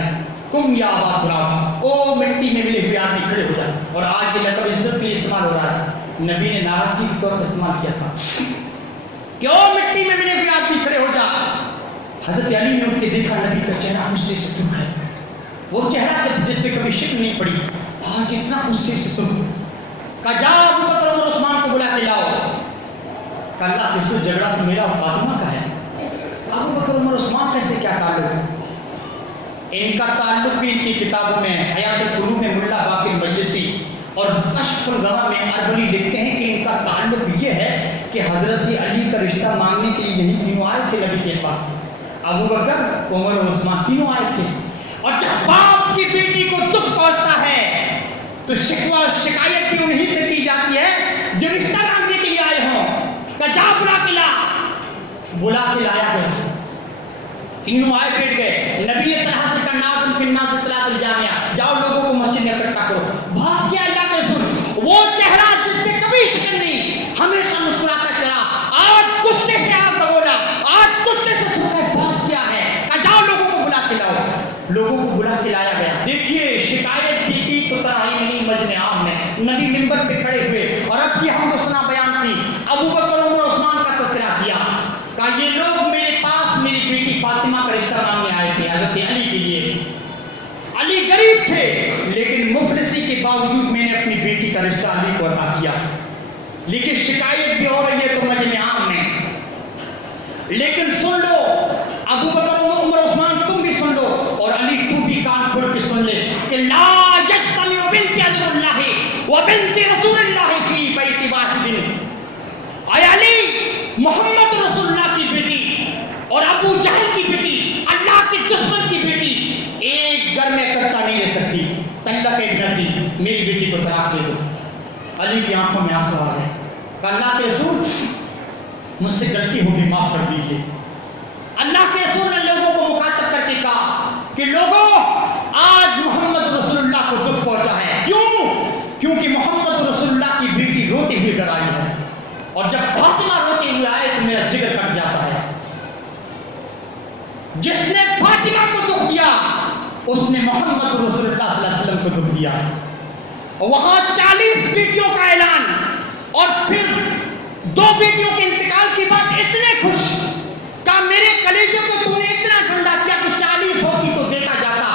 کم یا ابا تراب, او مٹی میں ملے ہوئے آدمی کھڑے ہو جائے. اور آج یہ لقب عزت کے لیے استعمال ہو رہا ہے. نبی نے ناراضگی کے طور پر استعمال کیا تھا کہ او مٹی میں ملے ہوئے آدمی کھڑے ہو جا. حضرت علی نے اٹھ کے دیکھا نبی کا چہرہ غصے سے سرخ ہے. وہ چہرہ جس پہ کبھی شک نہیں پڑی, آج اتنا غصے سے سرخ. کہا جا ابو بکر اور عثمان کو بلا کے لاؤ. کہا اللہ کے رسول جھگڑا تو میرا اور فاطمہ کا ہے. ابو بکر عمر عثمان کیسے کیا تعلق؟ ان کا تعلق بھی ان کی کتابوں میں حیات القلوب میں ملا باقر مجلسی اور کشف الغوا میں اربلی لکھتے ہیں کہ ان کا تعلق یہ ہے کہ حضرت علی کا رشتہ مانگنے کے لیے یہی تینوں آئے تھے نبی کے پاس. ابو بکر عمر اور عثمان تینوں آئے تھے. اور جب باپ کی بیٹی کو دکھ پہنچتا ہے تو شکوہ شکایت بھی انہی سے کی جاتی ہے جو رشتہ مانگنے کے لیے آئے ہوں. کہ جا بلا کے لایا گیا. تینوں آئے بیٹھ گئے. نبی طرح سے کرنا فی الناس صلاۃ الجامعہ, جاؤ لوگوں کو مسجد میں اکٹھا کرو. بات کیا اللہ کے رسول, وہ چہرہ جس پہ کبھی شکن نہیں, ہمیشہ مسکراتا کہا یہ لوگ میرے پاس میری بیٹی فاطمہ کا رشتہ مانگنے آئے تھے حضرت علی کے لیے. علی غریب تھے لیکن مفلسی کے باوجود میں نے اپنی بیٹی کا رشتہ علی کو عطا کیا. لیکن شکایت بھی ہو رہی ہے تو مجمع عام میں. لیکن سن لو ابو بکر عمر عثمان تم بھی سن لو اور علی تو بھی کان کھول کے سن لے کہ لا یجتمع بنت عدو اللہ و بنت رسول اللہ فی بیت واحد. اے علی محمد رسول اللہ کی بیٹی اور ابو جہل کی بیٹی اللہ کے دشمن کی بیٹی ایک گھر میں اکٹھا نہیں رہ سکتی. طلق ایک گھر دی میری بیٹی کو طلاق دے دو. علی کی آنکھوں میں آنسو آ رہے کہ اللہ کے رسول مجھ سے غلطی ہوگی معاف کر دیجیے. اللہ کے رسول نے لوگوں کو مخاطب کر کے کہا کہ لوگوں آج محمد رسول اللہ کو دکھ پہنچا ہے. کیوں؟ کیونکہ محمد رسول اللہ کی بیٹی روتی ہوئی گھر آئی ہے اور جب فاطمہ روتی ہوئی آئے تو میرا جگر کٹ جاتا ہے. جس نے فاطمہ کو دکھ دیا اس نے محمد رسول اللہ صلی اللہ علیہ وسلم کو دکھ دیا. وہاں 40 بیٹیوں کا اعلان اور پھر 2 بیٹیوں کے انتقال کی بات اتنے خوش کہ میرے کلیجے کو تو نے اتنا ٹھنڈا کیا کہ 40 ہوتی تو دیکھا جاتا.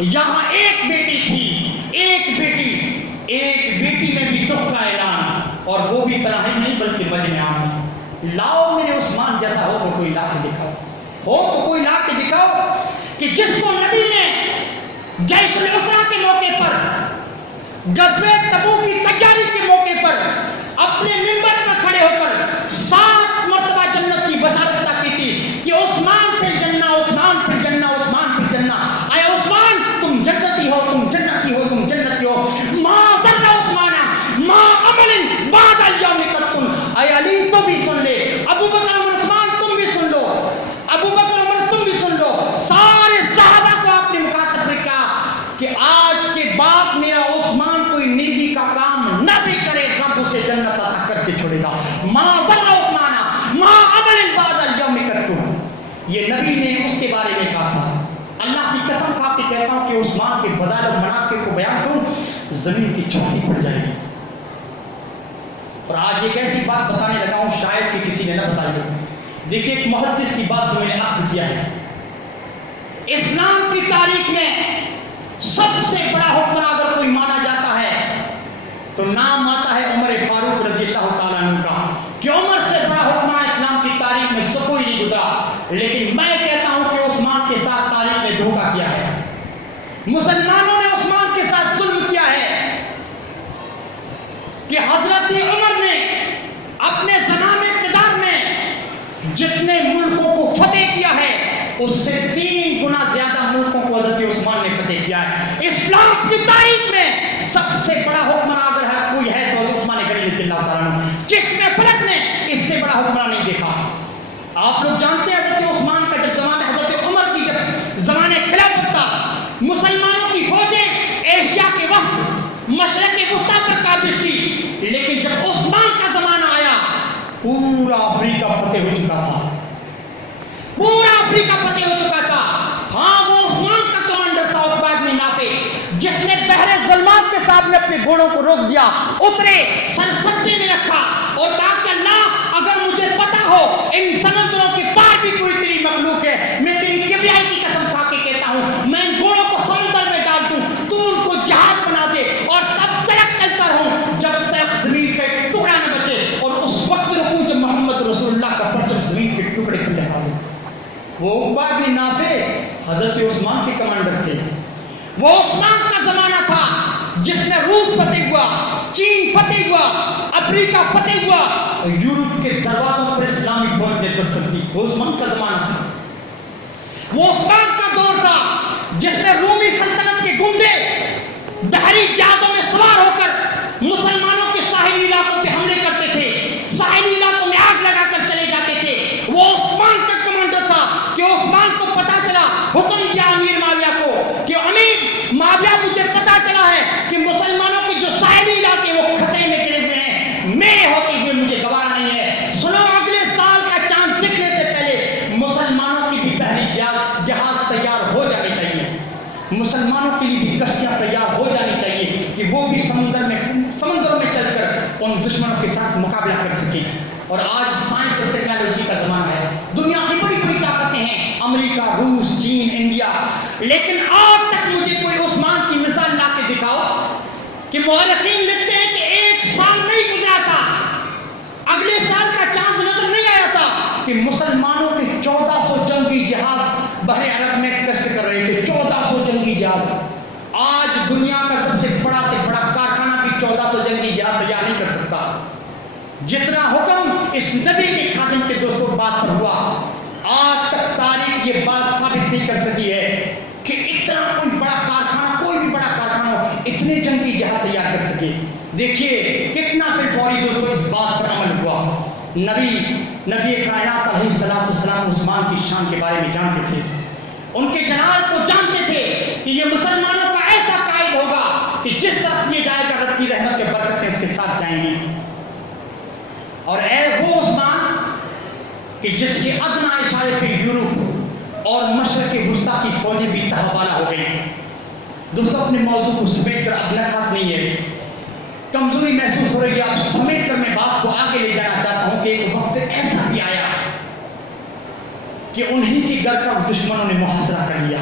یہاں ایک بیٹی تھی, ایک بیٹی میں بھی دکھ کا اعلان اور وہ بھی تنہائی نہیں بلکہ مجمع عام میں. لاؤ میرے عثمان جیسا ہو تو کوئی لا کے دکھاؤ, ہو تو کوئی لا کے دکھاؤ کہ جس کو نبی نے جیش العسرہ کے موقع پر غزوہ تبوک کی تیاری کے موقع پر اپنے منبر پر کھڑے ہو کر 7 مرتبہ جنت کی بشارت عطا کی تھی کہ عثمان فی الجنہ, عثمان فی الجنہ, عثمان فی الجنہ. اے عثمان تم جنتی ہو, تم جنتی ہو, تم جنتی ہو. ما ذر عثمان ما عمل بعد اليوم قط. اے علی تو بھی سن لے, ابو بکر عمر عثمان تم بھی سن لو, ابو بکر عمر تم بھی سن لو. سارے صحابہ کو آپ نے مخاطب کیا کہ آج کے بعد میرا عثمان کوئی نیکی کا کام نہ بھی کرے رب اسے جنت عطا کر کے چھوڑے گا. ما ذر عثمان ما عمل بعد اليوم قط. یہ نبی نے اس کے بارے میں کہا تھا. اللہ کی قسم کھا کے کہتا ہوں کہ عثمان کے فضائل و مناقب کو بیان کروں زمین کی چوٹی پڑ جائے گی. اور آج ایک ایسی بات بتانے لگا ہوں شاید کہ کسی نے نہ بتائی ہو. دیکھیے ایک محدث کی بات جو میں نے عرض کیا ہے, اسلام کی تاریخ میں سب سے بڑا حکمراں اگر کوئی مانا جاتا ہے تو نام آتا ہے عمر فاروق رضی اللہ تعالیٰ عنہ کا کہ عمر سے بڑا حکمراں اسلام کی تاریخ میں سب کوئی نہیں گزرا. لیکن میں کہتا ہوں کہ عثمان کے ساتھ تاریخ نے دھوکہ کیا ہے. مسلمانوں نے عثمان کے ساتھ ظلم کیا ہے کہ حضرت عمر نے اپنے زمانے اقتدار میں جتنے ملکوں کو فتح کیا ہے اس سے 3 گنا زیادہ ملکوں کو حضرت عثمان نے فتح کیا ہے. اسلام کی تاریخ میں سب سے بڑا حکمراں اگر ہے کوئی ہے تو حضرت عثمان غنی رضی اللہ تعالیٰ عنہ, جس میں فلک نے اس سے بڑا حکمراں نہیں دیکھا. آپ لوگ جانتے ہیں حضرت عثمان کا جب زمانہ حضرت عمر کی جب زمانے خلافت تھا مسلمانوں کی فوجیں ایشیا کے وسط مشرق وسطیٰ تک قابض تھی. لیکن جب عثمان کا زمانہ آیا پورا افریقہ فتح ہو چکا تھا, پورا افریقہ فتح ہو چکا تھا. ہاں وہ عثمان کا کمانڈر تھا عقبہ بن نافع جس نے بحر ظلمات کے سامنے اپنے گھوڑوں کو روک دیا, اترے سرسبزی میں رکھا اور کہا کہ اللہ اگر مجھے پتا ہو ان سمندروں کے پار بھی کوئی تیری مخلوق ہے میں تیری کبریائی کی قسم کھا کے کہتا ہوں میں ان گھوڑوں کو سمندر میں ڈال دوں, تو ان کو جہاز بنا دے اور تب تک چلتا رہوں جب تک زمین کا ایک ٹکڑا نہ بچے. اور اس وقت رکوں جب محمد رسول اللہ کا پرچم زمین کے ٹکڑے پر لہرا دے. وہ عقبہ بن نافع حضرت عثمان کے کمانڈر تھے. وہ عثمان کا زمانہ تھا جس میں روس فتح ہوا, چین فتح ہوا, افریقہ فتح ہوا, یورپ کے دروازوں پر اسلامی فوج نے دستک دی. وہ عثمان کا زمانہ تھا. وہ عثمان کا دور تھا جس میں رومی سلطنت کے گنڈے بحری جہازوں میں سوار ہو کر مسلمانوں کے ساحلی علاقوں پہ حملے کرتے تھے, ساحلی علاقوں میں آگ لگا کر چلے جاتے تھے. وہ عثمان کا کمانڈر تھا کہ عثمان کو پتا چلا, حکم دیا امیر معاویہ کو کہ امیر معاویہ مجھے پتا چلا ہے کہ مسلمانوں کے جو ساحلی علاقے وہ خطرے میں گرے ہوئے ہیں, میرے ہوتے ہوئے مجھے گوارا نہیں ہے. سنو اگلے سال کا چاند دکھنے سے پہلے مسلمانوں کی بھی پہلی جہاز تیار ہو جانے چاہیے, مسلمانوں کے لیے بھی کشتیاں تیار ہو جانی چاہیے کہ وہ بھی سمندروں میں چل کر ان دشمنوں کے ساتھ مقابلہ کر سکیں. اور آج سائنس اور ٹیکنالوجی کا زمانہ ہے, فلسطین انڈیا، لیکن آج تک مجھے کوئی عثمان کی مثال لا کے دکھاؤ کہ مورخین لکھتے ہیں کہ 1 سال نہیں گزرا تھا، اگلے سال کا چاند نظر نہیں آیا تھا کہ مسلمانوں کے 1400 جنگی جہاز بحر عرب میں گشت کر رہے تھے، 1400 جنگی جہاز۔ آج دنیا کا سب سے بڑا کارخانہ بھی 1400 جنگی جہاز تیار نہیں کر سکتا۔ جتنا حکم اس نبی کے خادم کے دوستوں بات پر ہوا، آج تک تاریخ یہ بات ثابت نہیں کر سکی ہے کہ اتنا کوئی بڑا کارخانہ، کوئی بھی بڑا کارخانہ اتنے جنگی جہاز تیار کر سکے۔ دیکھیے کتنا پھر فوری دوستوں اس بات پر عمل ہوا۔ نبی کائنات علیہ الصلوۃ والسلام عثمان کی شان کے بارے میں جانتے تھے، ان کے جلال کو جانتے تھے کہ یہ مسلمانوں کا ایسا قائد ہوگا کہ جس طرف یہ جائے گا رب کی رحمت کے برکتیں اس کے ساتھ جائیں گی۔ اور اے وہ عثمان کہ جس کے ادنا اشارے پہ یورپ اور مشرق وسطیٰ کی فوجیں بھی تہوانہ ہو گئی۔ دوستوں اپنے موضوع کو سمیٹ کر اب نکات نہیں ہے، کمزوری محسوس ہو رہی ہے، اب سمیٹ کر میں بات کو آگے لے جانا چاہتا ہوں کہ ایک وقت ایسا بھی آیا کہ انہی کے گھر کا دشمنوں نے محاصرہ کر لیا،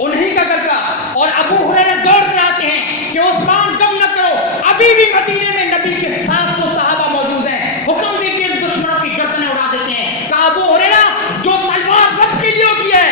انہی کا گھر کا۔ اور ابو ہریرہ دوڑ کر آتے ہیں کہ عثمان کم نہ کرو، ابھی بھی مدینے میں نبی کے 700 صحابہ موجود ہیں، حکم دے کے دشمنوں کی گردنیں اڑا دیتے ہیں۔ کہا ابو ہریرہ جو تلوار رب کے لیے ہوتی ہے،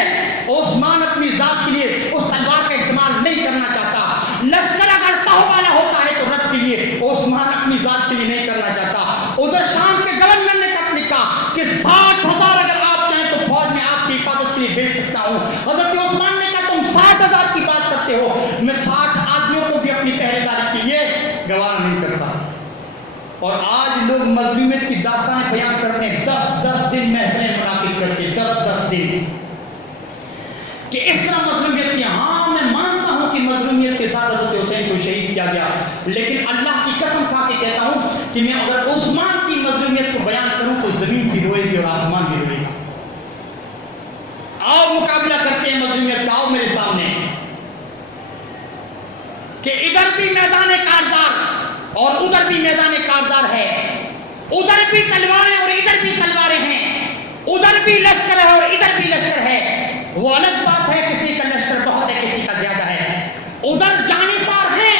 عثمان اپنی ذات کے لیے اس تلوار کا استعمال نہیں کرنا چاہتا۔ لشکر اگر تہوانا ہوتا ہے تو رب کے لیے، عثمان اپنی ذات کے لیے نہیں کرنا چاہتا۔ ادھر شام کے گورنر نے خط لکھا کہ 60,000 اگر آپ چاہیں تو فوج میں آپ کی حفاظت کے لیے بھیج سکتا ہوں۔ حضرت عثمان نے کہا تم 60,000 کی بات کرتے ہو، میں 60 آدمیوں کو بھی اپنی پہرے داری کے لیے گوارا نہیں کرتا۔ اور آج لوگ مظلومیت کی داستانیں بیان کرتے ہیں، 10 دن محفلیں منعقد کر کے، 10 دن کہ اس طرح مظلومیت کی۔ ہاں میں مانتا ہوں کہ مظلومیت کے ساتھ حضرت حسین کو شہید کیا گیا، لیکن اللہ کی قسم کھا کے کہتا ہوں کہ میں اگر عثمان کی مظلومیت کو بیان کروں تو زمین بھی روئے گی اور آسمان بھی روئے گا۔ آؤ مقابلہ کرتے ہیں مظلومیت کا، آؤ میرے سامنے کہ ادھر بھی میدان کارزار اور ادھر بھی میدان کارزار ہے، ادھر بھی تلواریں اور ادھر بھی تلواریں ہیں، ادھر بھی لشکر ہے اور ادھر بھی لشکر ہے۔ وہ الگ بات ہے کسی کا لشکر بہت ہے کسی کا زیادہ ہے، ادھر جانثار ہیں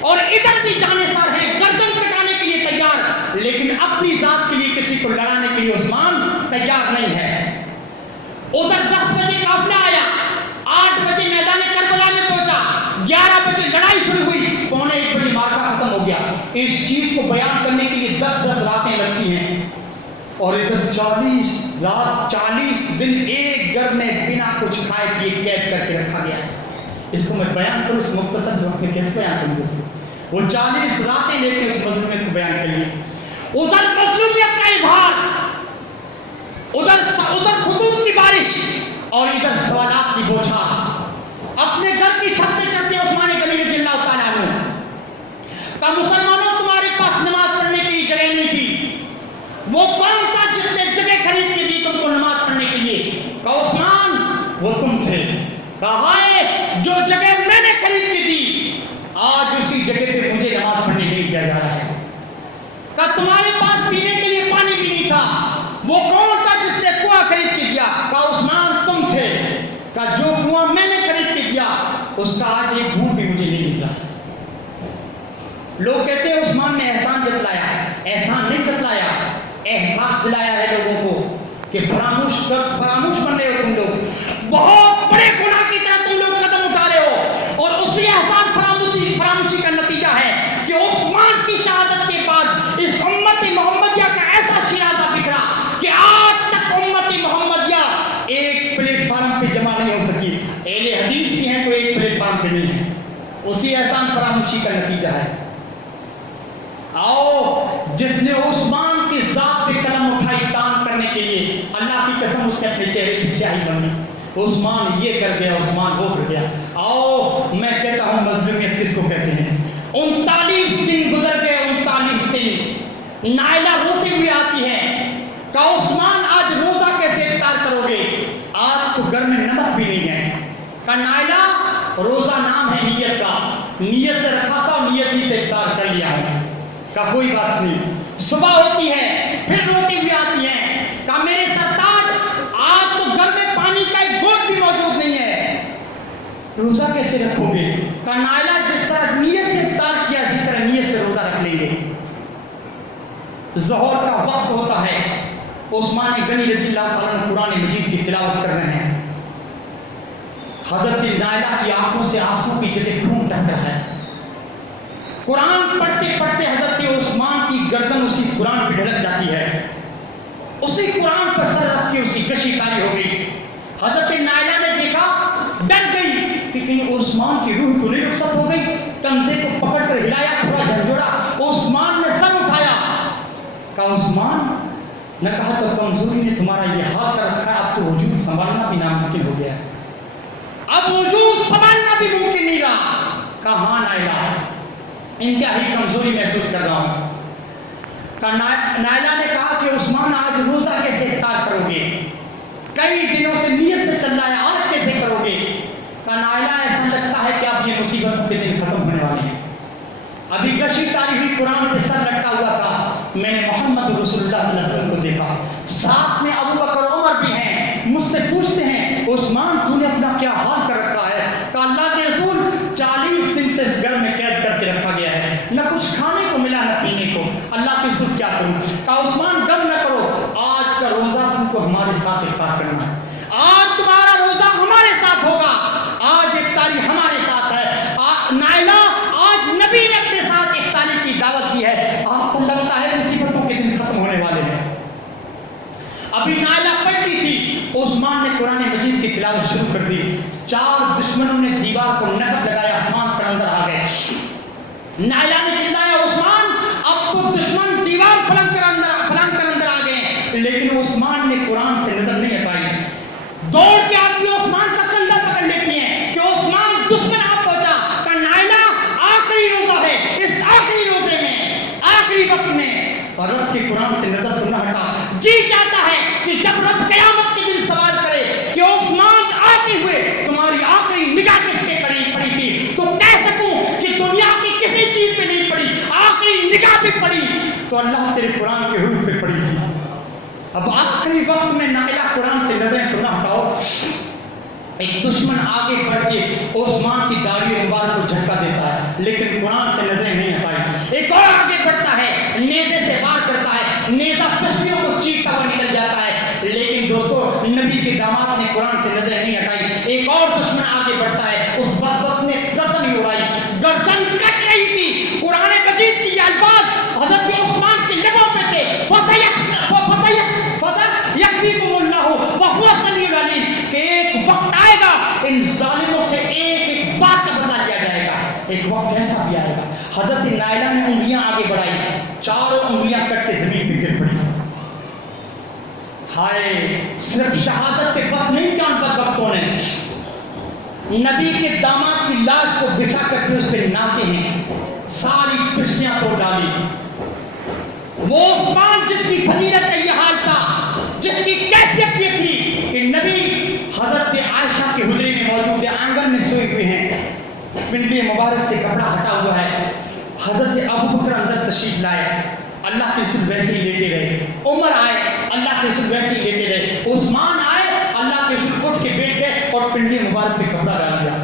اور ادھر بھی جانثار ہیں، گردن کٹانے کے لیے تیار، لیکن اپنی ذات کے لیے کسی کو لڑانے کے لیے عثمان تیار نہیں ہے۔ ادھر 10 بجے قافلہ آیا، 8 بجے میدان کربلا میں پہنچا، 11 بجے لڑائی شروع ہوئی، 1:15 بجے مارکا ختم ہو گیا۔ اس چیز کو بیان کرنے کے لیے 10 راتیں لگتی ہیں، اور ادھر 40 دن ایک گھر میں بنا کچھ کھائے پیے قید کر کے رکھا گیا۔ اس کو میں بیان کروں اس مختصر سے وقت میں کیسے بیان کروں دوستوں؟ وہ 40 راتیں لے کے اس مظلومیت کو بیان کر لیے۔ ادھر مظلومیت کا اظہار، ادھر خطوط کی بارش اور ادھر سوالات کی بوچھار۔ اپنے گھر کی چھت پہ چڑھتے عثمان غنی رضی اللہ تعالیٰ عنہ کہ مسلمانوں تمہارے پاس نماز پڑھنے کی جگہ نہیں تھی، وہ کون تھا جس نے جگہ خرید کے دی تم کو نماز پڑھنے کے لیے؟ کہا عثمان وہ تم تھے۔ کہا ہے جو جگہ میں نے خرید کے دی آج اسی جگہ پہ مجھے نماز پڑھنے نہیں دیا جا رہا ہے۔ کہا تمہارے پاس پینے کے لیے پانی بھی نہیں تھا، وہ کون تھا جس نے کنواں خرید کے دیا؟ کہا عثمان تم تھے۔ کہا جو کنواں میں نے خرید کے دیا اس کا آج ایک گھونٹ بھی مجھے نہیں ملا۔ لوگ کہتے ہیں عثمان نے احسان جتلایا، احسان نہیں جتلایا، احساس دلایا ہے لوگوں کو کہ فراموش بن رہے ہو تم لوگ، بہت بڑے گناہ کی طرح تم لوگ قدم اٹھا رہے ہو، اور اسی احساس فراموشی کا نتیجہ ہے کہ عثمان کی شہادت کے بعد اس امت محمدیہ کا ایسا شیرازہ بکھرا کہ آج تک امت محمدیہ ایک پلیٹ فارم پہ جمع نہیں ہو سکی۔ اہل حدیث بھی ہیں تو ایک پلیٹ فارم پہ نہیں ہے، اسی احسان فراموشی کا نتیجہ ہے۔ آؤ جس نے عثمان کی ذات پہ قلم اٹھائی تان کرنے کے لیے، اللہ کی قسم اس کے اپنے چہرے کی سیاہی بنی، عثمان یہ کر گیا، عثمان وہ کر گیا۔ آؤ میں کہتا ہوں مظلومیت کس کو کہتے ہیں؟ 39 دن گزر گئے، 39 دن نائلہ روتی ہوئی آتی ہے کہ عثمان آج روزہ کیسے افطار کرو گے؟ آج تو گھر میں نمک بھی نہیں ہے۔ کہ نائلہ روزہ نام ہے نیت کا، نیت سے رکھا تھا اور نیت ہی سے افطار کر لیا ہے۔ کا کوئی بات نہیں، صبح ہوتی ہے پھر روٹی بھی آتی ہے۔ کہا میرے سرتاج آج تو گھر میں پانی کا ایک گھونٹ روزہ کیسے رکھوگے؟ کہا نائلہ جس طرح نیت سے افطار کیا اسی طرح نیت سے روزہ رکھ لیں گے۔ ظہر کا وقت ہوتا ہے، عثمان غنی رضی اللہ تعالیٰ عنہ قرآن مجید کی تلاوت کر رہے ہیں، حضرت نائلہ کی آنکھوں سے آنسو کی جگہ خون ٹپک رہا ہے۔ قرآن پڑھتے پڑھتے حضرت عثمان کی گردن اسی قرآن پہ ڈھلک جاتی ہے، اسی قرآن پر سر رکھ کے اسی کشی کاری ہو گئی۔ حضرت نائلہ نے دیکھا، ڈر گئی کہ کہیں عثمان کی روح تو نہیں رخصت ہو گئی، کندھے کو پکڑ کر ہلایا، تھوڑا جھنجھوڑا، عثمان نے سر اٹھایا، کہا عثمان، نہ کہا تو کمزوری نے تمہارا یہ حال کر رکھا ہے، اب تو وجود سنبھالنا بھی ناممکن ہو گیا ہے، اب وجود سنبھالنا بھی ممکن نہیں رہا۔ کہا ہاں نائلہ، انتہائی کمزوری محسوس کر رہا ہوں۔ نائلہ نے کہا کہ عثمان آج روزہ کیسے افطار کرو گے؟ کئی دنوں سے نیت سے چل رہا ہے، آج کیسے کرو گے؟ کہا نائلہ ایسا لگتا ہے کہ اب یہ مصیبتوں کے دن ختم ہونے والے ہیں، ابھی کشی کاری ہوئی قرآن پہ سر لٹکا ہوا تھا، میں نے محمد رسول اللہ صلی اللہ علیہ وسلم کو دیکھا، ساتھ میں ابو بکر عمر بھی ہیں، مجھ سے پوچھتے ہیں عثمان تو نے اپنا کیا حال کر رکھا ہے؟ کہا اللہ کے رسول 40 دن سے اس گھر میں قید کر کے رکھا گیا ہے، نہ کچھ کھانے کو ملا نہ پینے کو، اللہ کے رسول کیا کروں؟ کہا عثمان غم نہ کرو، آج کا روزہ تم کو ہمارے ساتھ افطار کرنا ہے، آج تمہارا روزہ ہمارے ساتھ ہوگا، آج افطاری ہمارے ساتھ ہے۔ نائلہ آج نبی نے اپنے ساتھ افطاری کی دعوت دی ہے، آپ کو لگتا ہے مصیبتوں کے دن ختم ہونے والے ہیں۔ ابھی نائلہ پڑھتی تھی، عثمان نے قرآن مجید کی تلاوت شروع کر دی، 4 دشمنوں نے دیوار کو نقب لگایا، پھاند کر اندر آ گئے۔ نائلہ نے چلایا عثمان اب تو دشمن دیوار پھلنگ کر اندر آ گئے، لیکن عثمان نے قرآن سے نظر نہیں ہٹائی، دوڑ کے آتی عثمان کا کندھا پکڑ لیتی ہیں کہ عثمان دشمن آپ پہنچا۔ کہ نائلہ آخری روزہ ہے، اس آخری روزے میں آخری وقت میں اور رب کے قرآن سے نظر تو نہ ہٹا، جی چاہتا ہے کہ جب رب قیامت کے دن سوال کرے کہ عثمان آتے ہوئے تمہاری آخری نگاہ کس پہ پڑی تھی، تو کہہ سکوں کہ دنیا کی کسی چیز پہ نہیں پڑی، آخری نگاہ پہ پڑی تو اللہ تیرے قرآن کے حروف پہ پڑی تھی۔ اب آخری وقت میں نائلہ قرآن سے نظریں تو نہ ہٹاؤ۔ ایک دشمن آگے بڑھ کے عثمان کی داڑھی مبارک کو جھٹکا دیتا ہے، لیکن قرآن سے نظریں نہیں ہٹائی۔ ایک اور آگے بڑھتا ہے، نیزے سے وار کرتا ہے، نیزہ پشتیوں کو چیرتا ہوا نکل جاتا ہے، لیکن دوستو نبی کے داماد نے قرآن سے نظریں نہیں ہٹائی۔ ایک اور دشمن آگے بڑھتا ہے، اس بدبخت نے گردن ہی اڑائی، گردن کٹ رہی تھی، قرآن مجید کی یہ الفاظ حضرت عثمان کے لبوں پہ تھے، یکفیکم اللہ وہو السمیع العلیم، کہ ایک وقت آئے گا ان ظالموں سے ایک بات کا بدلہ لیا جائے گا، ایک وقت ایسا بھی آئے گا۔ حضرت نائلہ نے انگلیاں آگے بڑھائی، 4 انگلیاں کٹ کے زمین پہ گر پڑی۔ ہائے، صرف شہادت پہ بس نہیں کیا ان بدبختوں نے نبی کے داماد کی لاش کو بچھا کر کے اس پہ ناچے ہیں، ساری پشتیاں کو ڈالی۔ وہ عثمان جس کی فضیلت کا یہ حال تھا، جس کی کیفیت یہ تھی کہ نبی حضرت عائشہ کے حجرے میں موجود ہے، آنگن میں سوئے ہوئے ہیں، پنڈلی مبارک سے کپڑا ہٹا ہوا ہے، حضرت ابو بکر اندر تشریف لائے، اللہ کے رسول ویسے ہی لیٹے رہے، عمر آئے، اللہ کے رسول ویسے ہی لیٹے رہے، عثمان آئے، اللہ کے رسول اٹھ کے بیٹھ گئے اور پنڈلی مبارک پہ کپڑا ڈال دیا۔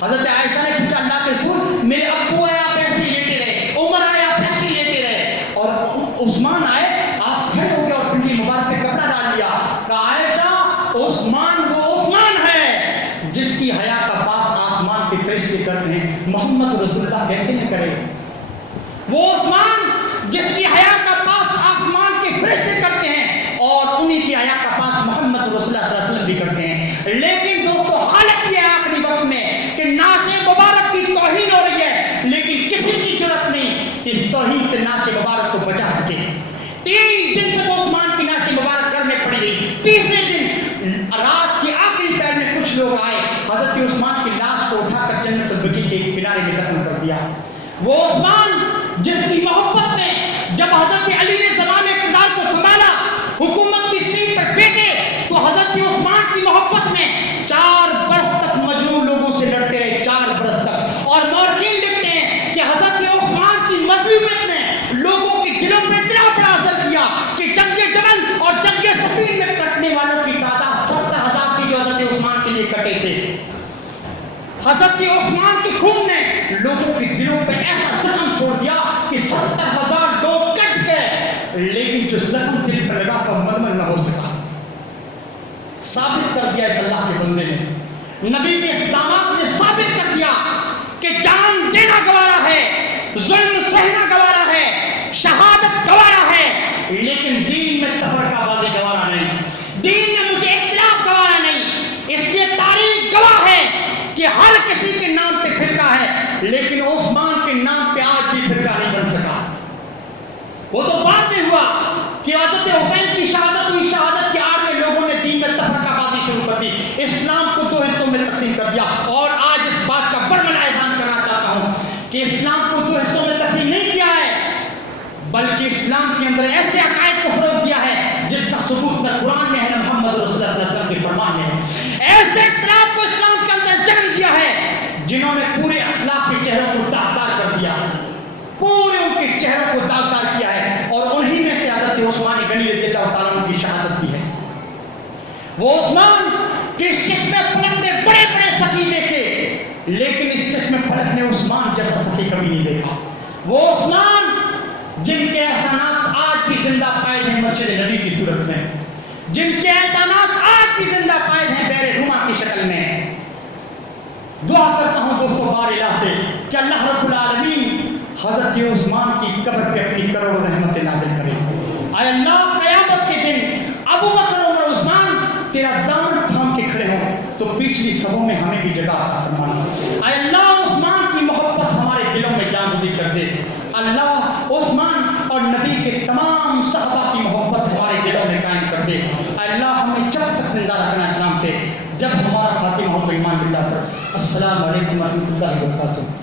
حضرت عائشہ نے پوچھا اللہ کے رسول میرے ابو آئے آپ ایسے ہی لیٹے رہے، عمر آئے آپ ایسے ہی لیٹے رہے، اور عثمان آئے آپ کھڑے ہو گئے اور پنڈلی مبارک پہ کپڑا ڈال دیا۔ کہا عائشہ عثمان وہ عثمان ہے جس کی حیا کا پاس آسمان کے فرشتے کرتے ہیں، محمد رسول اللہ کیسے نہ کرے؟ وہ عثمان جس کی حیا کا پاس آسمان کے فرشتے کرتے ہیں اور انہی کی حیا کا پاس محمد رسول اللہ صلی اللہ علیہ وسلم بھی کرتے ہیں۔ لیکن دوستو حالت یہ آخری وقت میں کہ ناش مبارک کی توہین ہو رہی ہے، لیکن کسی کی جرأت نہیں کہ اس توہین سے ناش مبارک کو بچا سکے۔ 3 دن تک عثمان کی ناش مبارک گھر میں پڑی رہی، تیسرے دن رات کی آخری پہر میں کچھ لوگ آئے، حضرت عثمان کی لاش کو اٹھا کر جنت البقیع کے کنارے میں دفن کر دیا۔ وہ عثمان جس کی محبت میں جب حضرت علی نے زمانے اقتدار کو سنبھالا، حکومت کی سیٹ پر بیٹھے، تو حضرت عثمان کی محبت میں 4 برس تک مجنون لوگوں سے لڑتے رہے، 4 برس تک۔ اور مورخین لکھتے ہیں کہ حضرت عثمان کی مظلومیت نے لوگوں کے دلوں پر اتنا بڑا اثر کیا کہ جنگ جمل اور جنگ صفین میں کٹنے والوں کی تعداد 70,000 تھی جو حضرت عثمان کے لیے کٹے تھے۔ حضرت عثمان کے خون نے لوگوں کے دلوں پہ ایسا زخم چھوڑ دیا کہ 70,000 لوگ کٹ گئے، لیکن جو زخم دل پہ لگا تھا مرمر نہ ہو سکا۔ ثابت کر دیا اس اللہ کے بندے نے، نبی کے اقدامات نے ثابت کر دیا کہ جان دینا گوارا ہے، ظلم سہنا گوارا ہے، شہادت گوارا ہے، لیکن دین میں تفرقہ بازی گوارا نہیں، دین میں مجھے اختلاف گوارا نہیں۔ اس لیے تاریخ گواہ ہے کہ ہر کسی کے نام پہ فرقہ ہے، لیکن عثمان کے نام پہ آج بھی فرقہ نہیں بن سکا۔ وہ تو بعد میں ہوا کہ حضرت حسین کی شہادت ہوئی، شہادت کے آڑ میں لوگوں نے دین میں تفرقہ بازی شروع کر دی، اسلام کو 2 حصوں میں تقسیم کر دیا۔ اور آج اس بات کا بڑا اعلان کرنا چاہتا ہوں کہ اسلام کو 2 حصوں میں تقسیم نہیں کیا ہے، بلکہ اسلام کے اندر ایسے عقائد کو فروغ دیا ہے جس کا ثبوت نہ قرآن میں ہے نہ محمد رسول اللہ صلی اللہ علیہ وسلم کے فرمان میں ہے۔ ایسے اختلاف کو اسلام کے اندر جنم دیا ہے جنہوں نے پورے اسلاف کے چہروں کو داغدار کر دیا، پورے ان کے چہروں کو داغدار کیا ہے، اور انہی میں سے حضرت عثمان غنی رضی اللہ تعالیٰ عنہ کی شہادت بھی ہے۔ وہ عثمان کہ اس چشمے فلک نے بڑے بڑے سخی دیکھے، لیکن اس چشمے فلک نے عثمان جیسا سخی کبھی نہیں دیکھا۔ وہ عثمان جن کے احسانات آج بھی زندہ قائد ہیں مسجد نبی کی صورت میں، جن کے احسانات آج بھی زندہ قائد ہیں بیر روما کی شکل میں۔ دعا کرتا ہوں دوستو بار الہ سے کہ اللہ رب العالمین حضرت عثمان کی قبر پہ اپنی کروڑ رحمت نازل کرے۔ اے اللہ قیامت کے دن ابو بکر عمر عثمان تیرا دامن تھام کے کھڑے ہوں تو پچھلی صفوں میں ہمیں بھی جگہ عطا فرمانا۔ اے اللہ عثمان کی محبت ہمارے دلوں میں جاگزی کر دے۔ اللہ عثمان اور نبی کے تمام صحابہ کی محبت ہمارے دلوں میں قائم کر دے۔ اے اللہ ہمیں جب تک زندہ رکھنا اسلام پہ، جب ہمارا خاتمہ ہو تو ایمان باللہ پر۔ السلام علیکم ورحمۃ اللہ وبرکاتہ۔